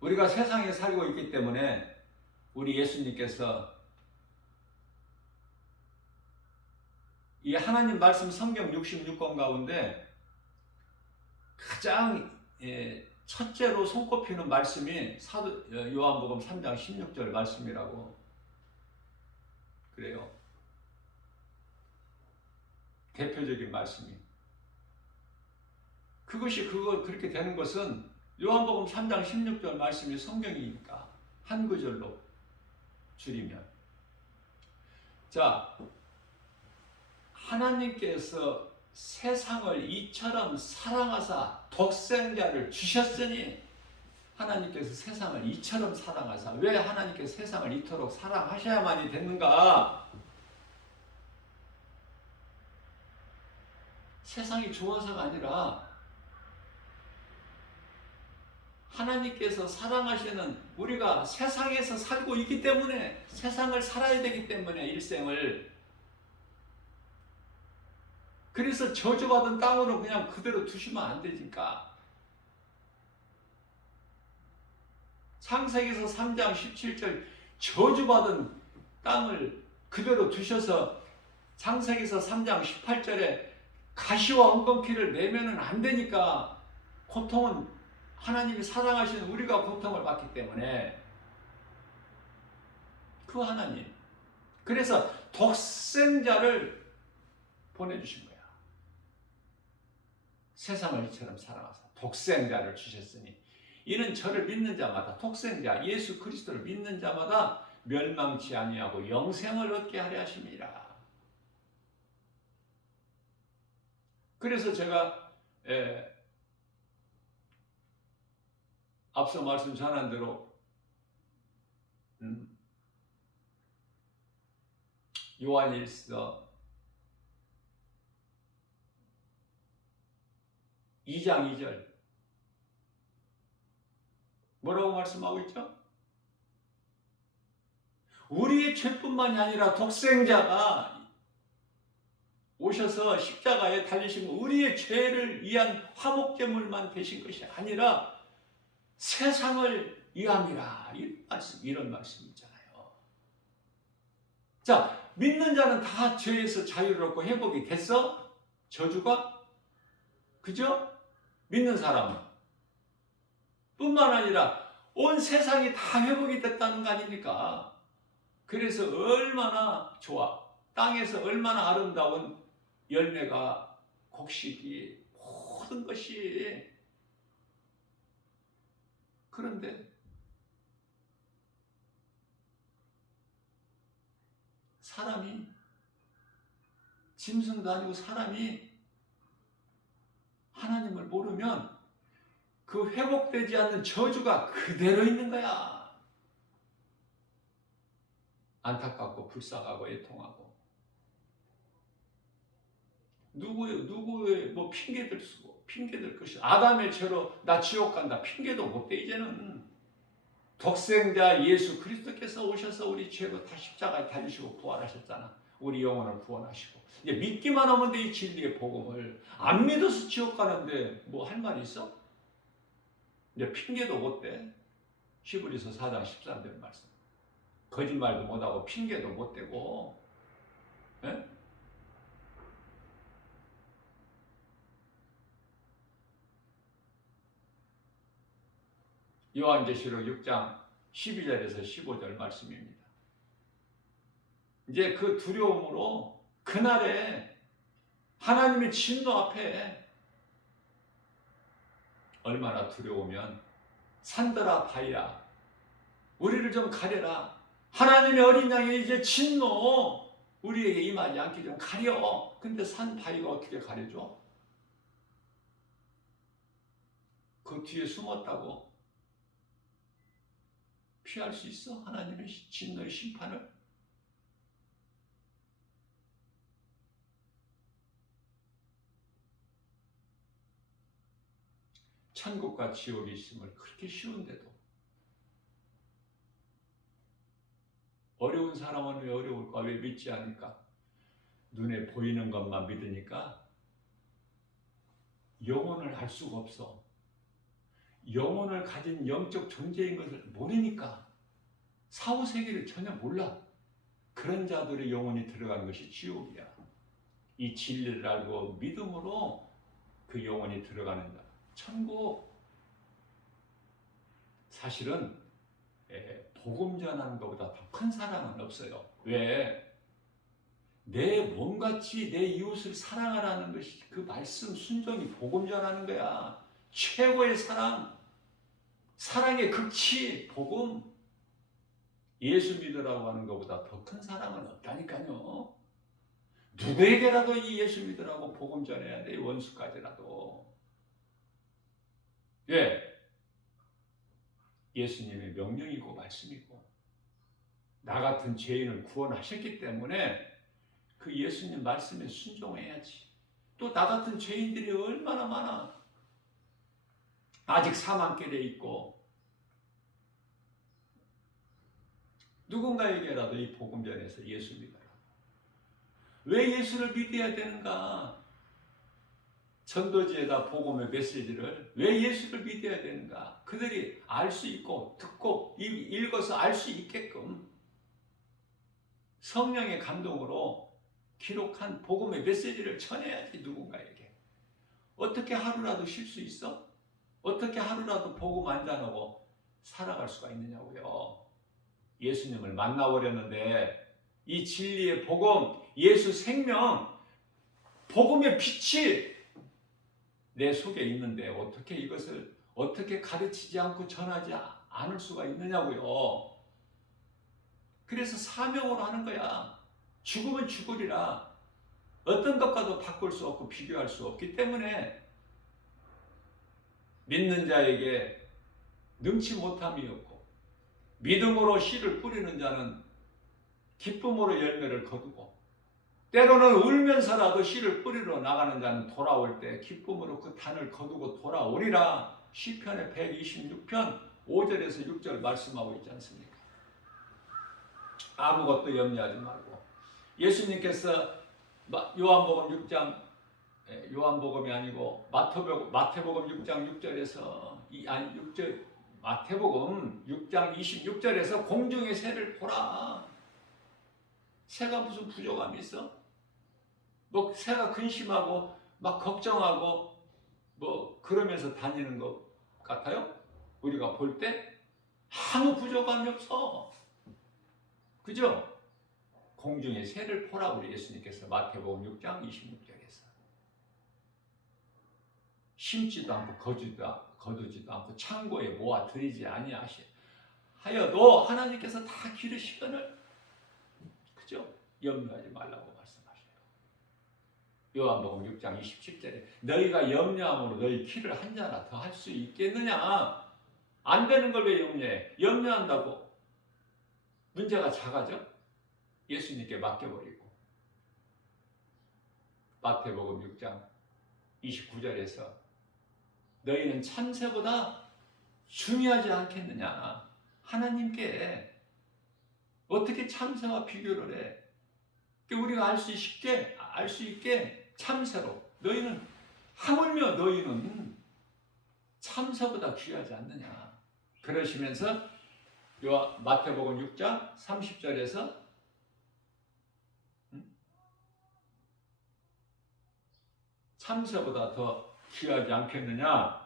우리가 세상에 살고 있기 때문에 우리 예수님께서 이 하나님 말씀 성경 66권 가운데 가장 첫째로 손꼽히는 말씀이 사도 요한복음 3장 16절 말씀이라고 그래요. 대표적인 말씀이. 그렇게 되는 것은 요한복음 3장 16절 말씀이 성경이니까 한 구절로 줄이면. 자, 하나님께서 세상을 이처럼 사랑하사 독생자를 주셨으니 하나님께서 세상을 이처럼 사랑하사 왜 하나님께서 세상을 이토록 사랑하셔야만이 됐는가? 세상이 좋아서가 아니라 하나님께서 사랑하시는 우리가 세상에서 살고 있기 때문에 세상을 살아야 되기 때문에 일생을 그래서 저주받은 땅으로 그냥 그대로 두시면 안 되니까. 창세기서 3장 17절 저주받은 땅을 그대로 두셔서 창세기서 3장 18절에 가시와 엉겅퀴를 내면은 안 되니까 고통은 하나님이 사랑하시는 우리가 고통을 받기 때문에 그 하나님, 그래서 독생자를 보내주신 거야. 세상을 이처럼 사랑하사 독생자를 주셨으니 이는 저를 믿는 자마다, 독생자 예수 그리스도를 믿는 자마다 멸망치 아니하고 영생을 얻게 하려 하심이라. 그래서 제가 앞서 말씀 전한 대로 요한일서 2장 2절 뭐라고 말씀하고 있죠? 우리의 죄뿐만이 아니라 독생자가 오셔서 십자가에 달리신 우리의 죄를 위한 화목제물만 되신 것이 아니라 세상을 위함이라. 이런 말씀이잖아요. 자, 믿는 자는 다 죄에서 자유롭고 회복이 됐어? 저주가? 그죠? 믿는 사람은. 뿐만 아니라 온 세상이 다 회복이 됐다는 거 아닙니까? 그래서 얼마나 좋아. 땅에서 얼마나 아름다운 열매가, 곡식이, 모든 것이. 그런데 사람이, 짐승도 아니고 사람이 하나님을 모르면 그 회복되지 않는 저주가 그대로 있는 거야. 안타깝고 불쌍하고 애통하고. 누구의 뭐 핑계들 쓰고, 핑계들 것이. 아담의 죄로 나 지옥 간다. 핑계도 못 돼, 이제는. 독생자 예수 그리스도께서 오셔서 우리 죄로 다 십자가에 달리시고 부활하셨잖아. 우리 영혼을 구원하시고. 이제 믿기만 하면 돼, 이 진리의 복음을. 안 믿어서 지옥 가는데 뭐 할 말이 있어? 이제 핑계도 못 대. 히브리서 4장 13절 말씀. 거짓말도 못하고 핑계도 못 대고. 예? 요한계시록 6장 12절에서 15절 말씀입니다. 이제 그 두려움으로 그날에 하나님의 진노 앞에 얼마나 두려우면 산들아 바위야 우리를 좀 가려라. 하나님의 어린 양의 이제 진노 우리에게 임하지 않게 좀 가려. 근데 산 바위가 어떻게 가려줘? 그 뒤에 숨었다고 피할 수 있어? 하나님의 진노의 심판을? 천국과 지옥이 있음을 그렇게 쉬운데도 어려운 사람은 왜 어려울까? 왜 믿지 않을까? 눈에 보이는 것만 믿으니까 영혼을 알 수가 없어. 영혼을 가진 영적 존재인 것을 모르니까 사후세계를 전혀 몰라. 그런 자들의 영혼이 들어간 것이 지옥이야. 이 진리를 알고 믿음으로 그 영혼이 들어가는 자. 천국. 사실은 복음 전하는 것보다 더 큰 사랑은 없어요. 왜? 내 몸같이 내 이웃을 사랑하라는 것이 그 말씀 순종이 복음 전하는 거야. 최고의 사랑, 사랑의 극치, 복음. 예수 믿으라고 하는 것보다 더 큰 사랑은 없다니까요. 누구에게라도 이 예수 믿으라고 복음 전해야 돼. 원수까지라도. 예, 예수님의 명령이고 말씀이고 나 같은 죄인을 구원하셨기 때문에 그 예수님 말씀에 순종해야지. 또 나 같은 죄인들이 얼마나 많아. 아직 사망길에 있고 누군가에게라도 이 복음 전해서 예수 믿어라. 왜 예수를 믿어야 되는가? 전도지에다 복음의 메시지를 왜 예수를 믿어야 되는가? 그들이 알 수 있고 듣고 읽어서 알 수 있게끔 성령의 감동으로 기록한 복음의 메시지를 전해야지. 누군가에게. 어떻게 하루라도 쉴 수 있어? 어떻게 하루라도 복음 안 전하고 살아갈 수가 있느냐고요. 예수님을 만나버렸는데 이 진리의 복음, 예수 생명, 복음의 빛이 내 속에 있는데 어떻게 이것을 어떻게 가르치지 않고 전하지 않을 수가 있느냐고요. 그래서 사명으로 하는 거야. 죽으면 죽으리라. 어떤 것과도 바꿀 수 없고 비교할 수 없기 때문에 믿는 자에게 능치 못함이 없고 믿음으로 씨를 뿌리는 자는 기쁨으로 열매를 거두고 때로는 울면서라도 씨를 뿌리러 나가는 자는 돌아올 때 기쁨으로 그 단을 거두고 돌아오리라. 시편의 126편 5절에서 6절 말씀하고 있지 않습니까? 아무것도 염려하지 말고 예수님께서 요한복음 6장 요한복음이 아니고 마태복음 6장 6절에서 아니 6절 마태복음 6장 26절에서 공중의 새를 보라. 새가 무슨 부족함이 있어? 뭐 새가 근심하고 막 걱정하고 뭐 그러면서 다니는 것 같아요? 우리가 볼 때 아무 부족함이 없어. 그죠? 공중의 새를 보라 우리 예수님께서 마태복음 6장 26절에서 심지도 않고 거두지도 않고 창고에 모아 들이지 아니하여도 하나님께서 다 기르시거늘 그죠? 염려하지 말라고 말씀하셔요. 요한복음 6장 27절에 너희가 염려함으로 너희 키를 한 자나 더 할 수 있겠느냐? 안 되는 걸 왜 염려해? 염려한다고 문제가 작아져? 예수님께 맡겨버리고 마태복음 6장 29절에서 너희는 참새보다 중요하지 않겠느냐? 하나님께 어떻게 참새와 비교를 해? 우리가 알 수 있게 참새로 너희는 하물며 너희는 참새보다 귀하지 않느냐? 그러시면서 마태복음 6장 30절에서 참새보다 더 귀하지 않겠느냐?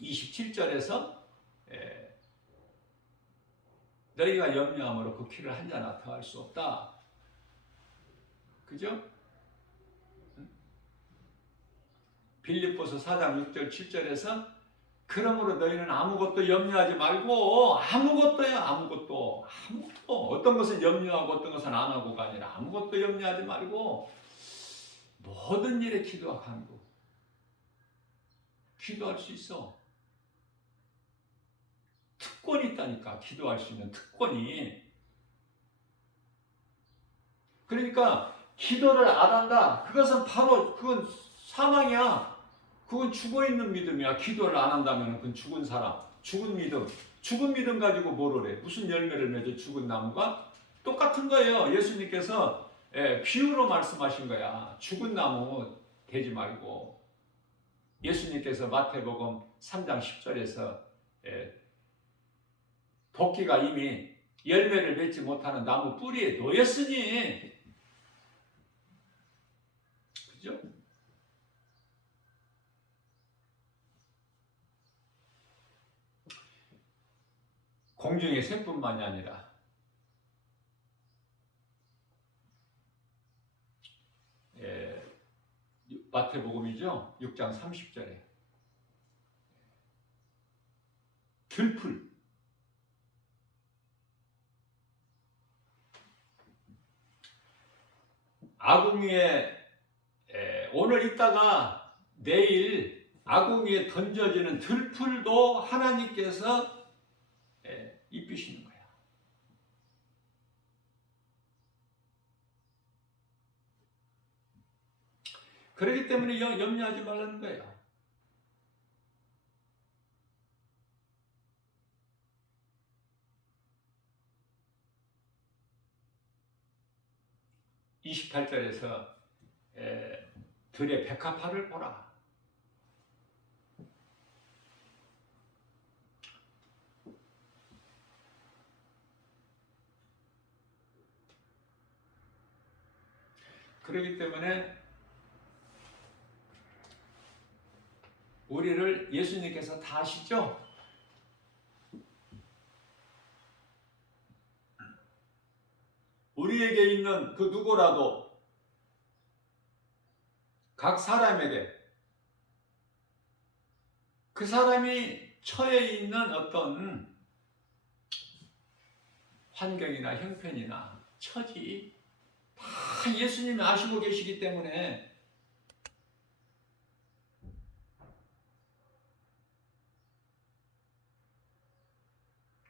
27절에서 너희가 염려함으로 그 키를 한 자나 더 할 수 없다. 그죠? 빌립보서 4장 6절 7절에서 그러므로 너희는 아무것도 염려하지 말고 아무것도 어떤 것은 염려하고 어떤 것은 안 하고가 아니라 아무것도 염려하지 말고 모든 일에 기도와 간구 기도할 수 있어. 특권이 있다니까. 기도할 수 있는 특권이. 그러니까 기도를 안 한다. 그건 사망이야. 그건 죽어있는 믿음이야. 기도를 안 한다면 그건 죽은 사람, 죽은 믿음 가지고 뭐를 해? 무슨 열매를 맺어? 죽은 나무가? 똑같은 거예요. 예수님께서 비유로 말씀하신 거야. 죽은 나무 되지 말고. 예수님께서 마태복음 3장 10절에서 도끼가 이미 열매를 맺지 못하는 나무 뿌리에 놓였으니 그죠? 공중의 새뿐만이 아니라 마태복음이죠. 6장 30절에 들풀 아궁이에 오늘 있다가 내일 아궁이에 던져지는 들풀도 하나님께서 입히시는 거야. 그렇기 때문에 염려하지 말라는 거예요. (28절에서) 들의 백합화를 보라. 그렇기 때문에 우리를 예수님께서 다 아시죠? 우리에게 있는 그 누구라도 각 사람에게 그 사람이 처해 있는 어떤 환경이나 형편이나 처지 다 예수님이 아시고 계시기 때문에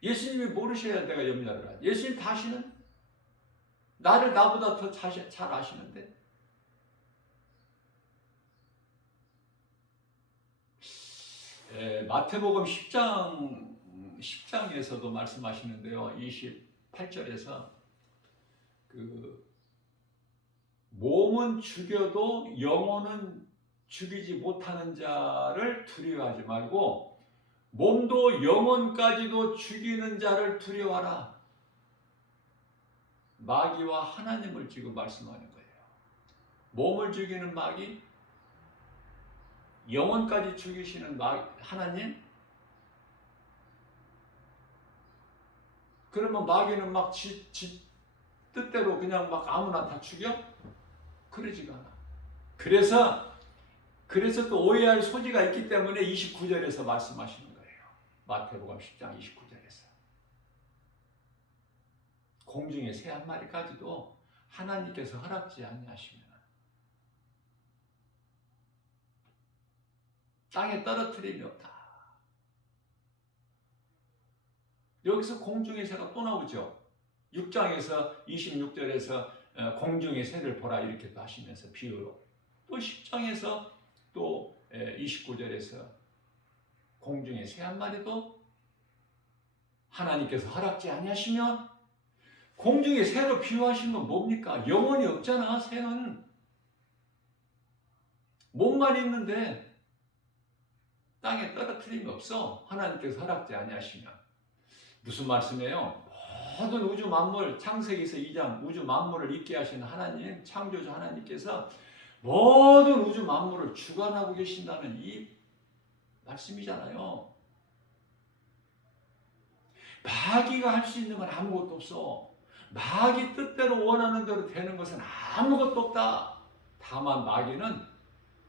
예수님이 모르셔야 내가 염려를 하지. 예수님 다 아시는 나를 나보다 더 잘 아시는데 마태복음 10장에서도 말씀하시는데요. 28절에서 그 몸은 죽여도 영혼은 죽이지 못하는 자를 두려워하지 말고 몸도 영혼까지도 죽이는 자를 두려워하라. 마귀와 하나님을 지금 말씀하는 거예요. 몸을 죽이는 마귀, 영혼까지 죽이시는 하나님. 그러면 마귀는 막 지 뜻대로 그냥 막 아무나 다 죽여? 그러지가 않아. 그래서 또 오해할 소지가 있기 때문에 29절에서 말씀하시는 거예요. 마태복음 10장 29절에서. 공중의 새 한 마리까지도 하나님께서 허락지 아니하시면 땅에 떨어뜨림이 없다. 여기서 공중의 새가 또 나오죠. 6장에서 26절에서 공중의 새를 보라 이렇게 또 하시면서 비유로, 또 10장에서 또 29절에서 공중의 새 한 마리도 하나님께서 허락지 아니하시면, 공중의 새로 비유하신 건 뭡니까? 영혼이 없잖아. 새는 몸만 있는데 땅에 떨어뜨림이 없어. 하나님께서 허락지 아니하시면. 무슨 말씀이에요? 모든 우주 만물, 창세기에서 2장 우주 만물을 있게 하시는 하나님, 창조주 하나님께서 모든 우주 만물을 주관하고 계신다는 이 말씀이잖아요. 마귀가 할 수 있는 건 아무것도 없어. 마귀 뜻대로 원하는 대로 되는 것은 아무것도 없다. 다만 마귀는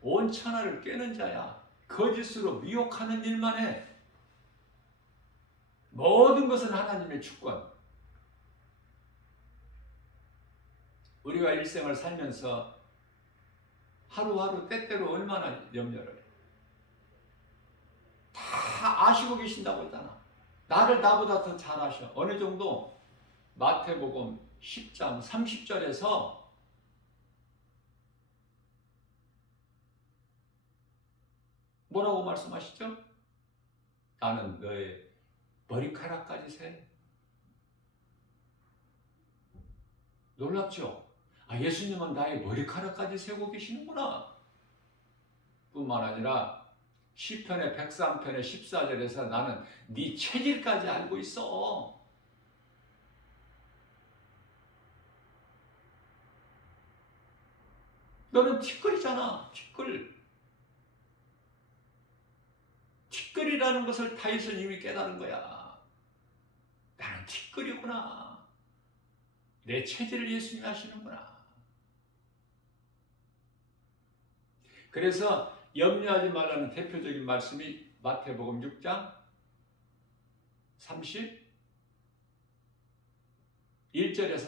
온 천하를 깨는 자야. 거짓으로 미혹하는 일만 해. 모든 것은 하나님의 주권. 우리가 일생을 살면서 하루하루 때때로 얼마나 염려를 해. 다 아시고 계신다고 했잖아. 나를 나보다 더 잘 아셔. 어느 정도? 마태복음 10장 30절에서 뭐라고 말씀하시죠? 나는 너의 머리카락까지 세. 놀랍죠? 예수님은 나의 머리카락까지 세고 계시는구나. 뿐만 아니라 시편의 103편의 14절에서 나는 네 체질까지 알고 있어. 너는 티끌이잖아. 티끌이라는 것을 다윗은 이미 깨달은 거야. 나는 티끌이구나. 내 체질을 예수님이 아시는구나. 그래서 염려하지 말라는 대표적인 말씀이 마태복음 6장 31절에서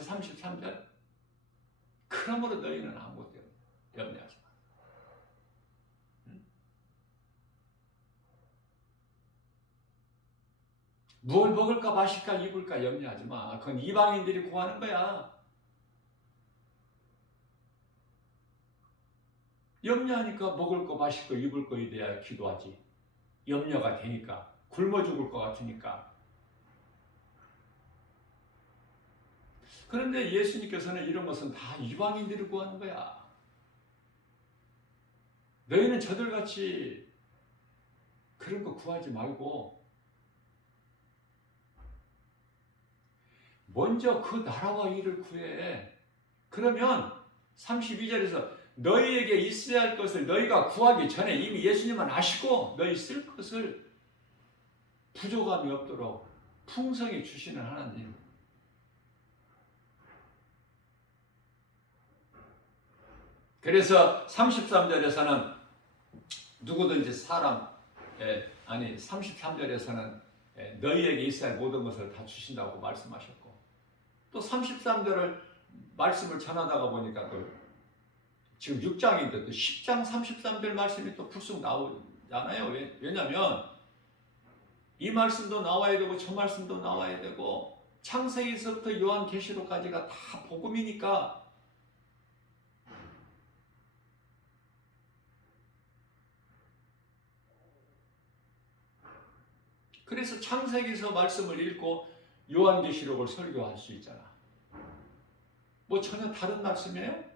33절. 그러므로 너희는 아무것도 염려하지 마. 무엇을 먹을까 마실까 입을까 염려하지 마. 그건 이방인들이 구하는 거야. 염려하니까 먹을 거 마실 거 입을 거에 대해 기도하지. 염려가 되니까. 굶어 죽을 것 같으니까. 그런데 예수님께서는 이런 것은 다 이방인들이 구하는 거야. 너희는 저들같이 그런 거 구하지 말고 먼저 그 나라와 일을 구해. 그러면 32절에서 너희에게 있어야 할 것을 너희가 구하기 전에 이미 예수님은 아시고 너희 쓸 것을 부족함이 없도록 풍성히 주시는 하나님. 그래서 33절에서는 누구든지 33절에서는 너희에게 있어야 할 모든 것을 다 주신다고 말씀하셨고, 또 33절을 말씀을 전하다가 보니까 또 지금 6장인데 또 10장 33절 말씀이 또 불쑥 나오잖아요. 왜냐하면 이 말씀도 나와야 되고 저 말씀도 나와야 되고 창세기서부터 요한계시록까지가 다 복음이니까. 그래서 창세기서 말씀을 읽고 요한계시록을 설교할 수 있잖아. 뭐 전혀 다른 말씀이에요?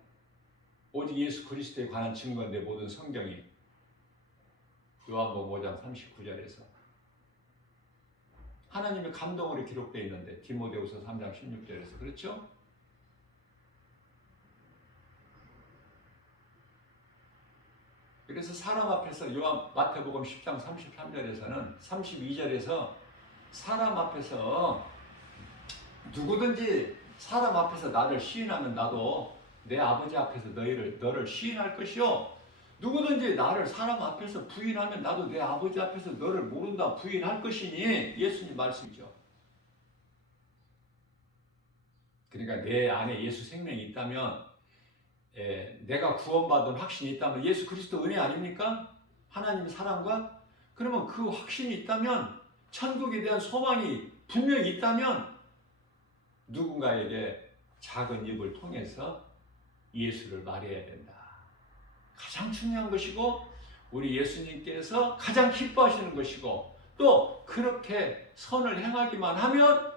오직 예수 그리스도에 관한 증거인데 모든 성경이 요한복음 5장 39절에서 하나님의 감동으로 기록되어 있는데 디모데후서 3장 16절에서 그렇죠? 그래서 사람 앞에서 마태복음 10장 33절에서는 32절에서 사람 앞에서 누구든지 사람 앞에서 나를 시인하면 나도 내 아버지 앞에서 너를 시인할 것이요, 누구든지 나를 사람 앞에서 부인하면 나도 내 아버지 앞에서 너를 모른다 부인할 것이니, 예수님 말씀이죠. 그러니까 내 안에 예수 생명이 있다면, 내가 구원받은 확신이 있다면 예수 그리스도 은혜 아닙니까? 하나님의 사랑과? 그러면 그 확신이 있다면, 천국에 대한 소망이 분명히 있다면 누군가에게 작은 입을 통해서 예수를 말해야 된다. 가장 중요한 것이고 우리 예수님께서 가장 기뻐하시는 것이고, 또 그렇게 선을 행하기만 하면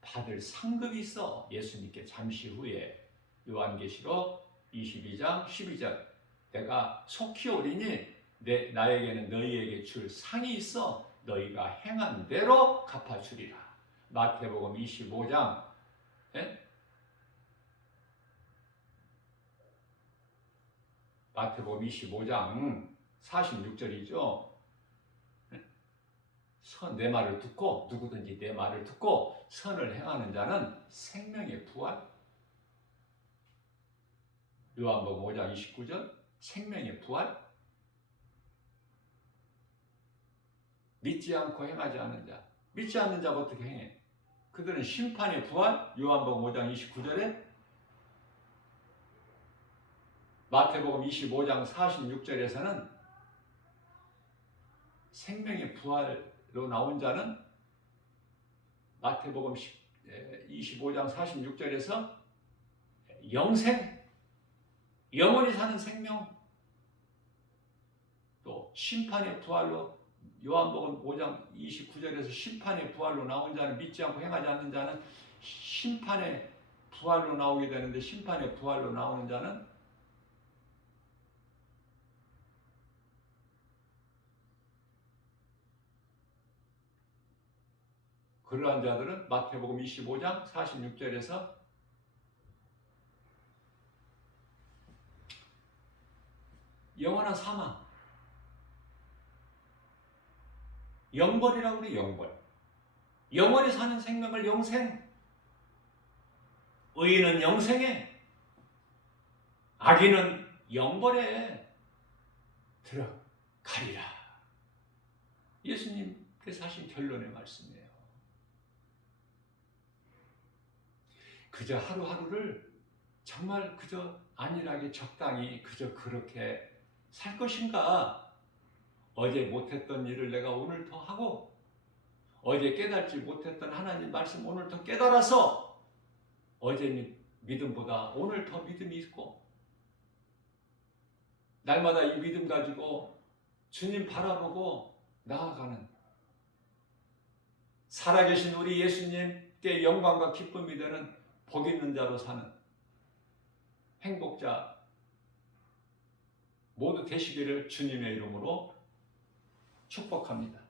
받을 상급이 있어. 예수님께 잠시 후에 요한계시록 22장 12절 내가 속히 오리니 나에게는 너희에게 줄 상이 있어 너희가 행한 대로 갚아주리라. 마태복음 25장 마태복음 25장 46절이죠. 내 말을 듣고 누구든지 내 말을 듣고 선을 행하는 자는 생명의 부활. 요한복음 5장 29절 생명의 부활. 믿지 않고 행하지 않는 자, 믿지 않는 자가 어떻게 행해? 그들은 심판의 부활. 요한복음 5장 29절에 마태복음 25장 46절에서는 생명의 부활로 나온 자는 마태복음 25장 46절에서 영생, 영원히 사는 생명, 또 심판의 부활로 요한복음 5장 29절에서 심판의 부활로 나온 자는 믿지 않고 행하지 않는 자는 심판의 부활로 나오게 되는데, 심판의 부활로 나오는 자는 그러한 자들은 마태복음 25장 46절에서 영원한 사망, 영벌이라고 그래. 영벌, 영원히 사는 생명을 영생, 의인은 영생에 악인은 영벌에 들어가리라. 예수님께서 하신 결론의 말씀이에요. 그저 하루하루를 정말 그저 안일하게 적당히 그저 그렇게 살 것인가? 어제 못했던 일을 내가 오늘 더 하고, 어제 깨닫지 못했던 하나님 말씀 오늘 더 깨달아서 어제 믿음보다 오늘 더 믿음이 있고, 날마다 이 믿음 가지고 주님 바라보고 나아가는, 살아계신 우리 예수님께 영광과 기쁨이 되는 복 있는 자로 사는 행복자 모두 되시기를 주님의 이름으로 축복합니다.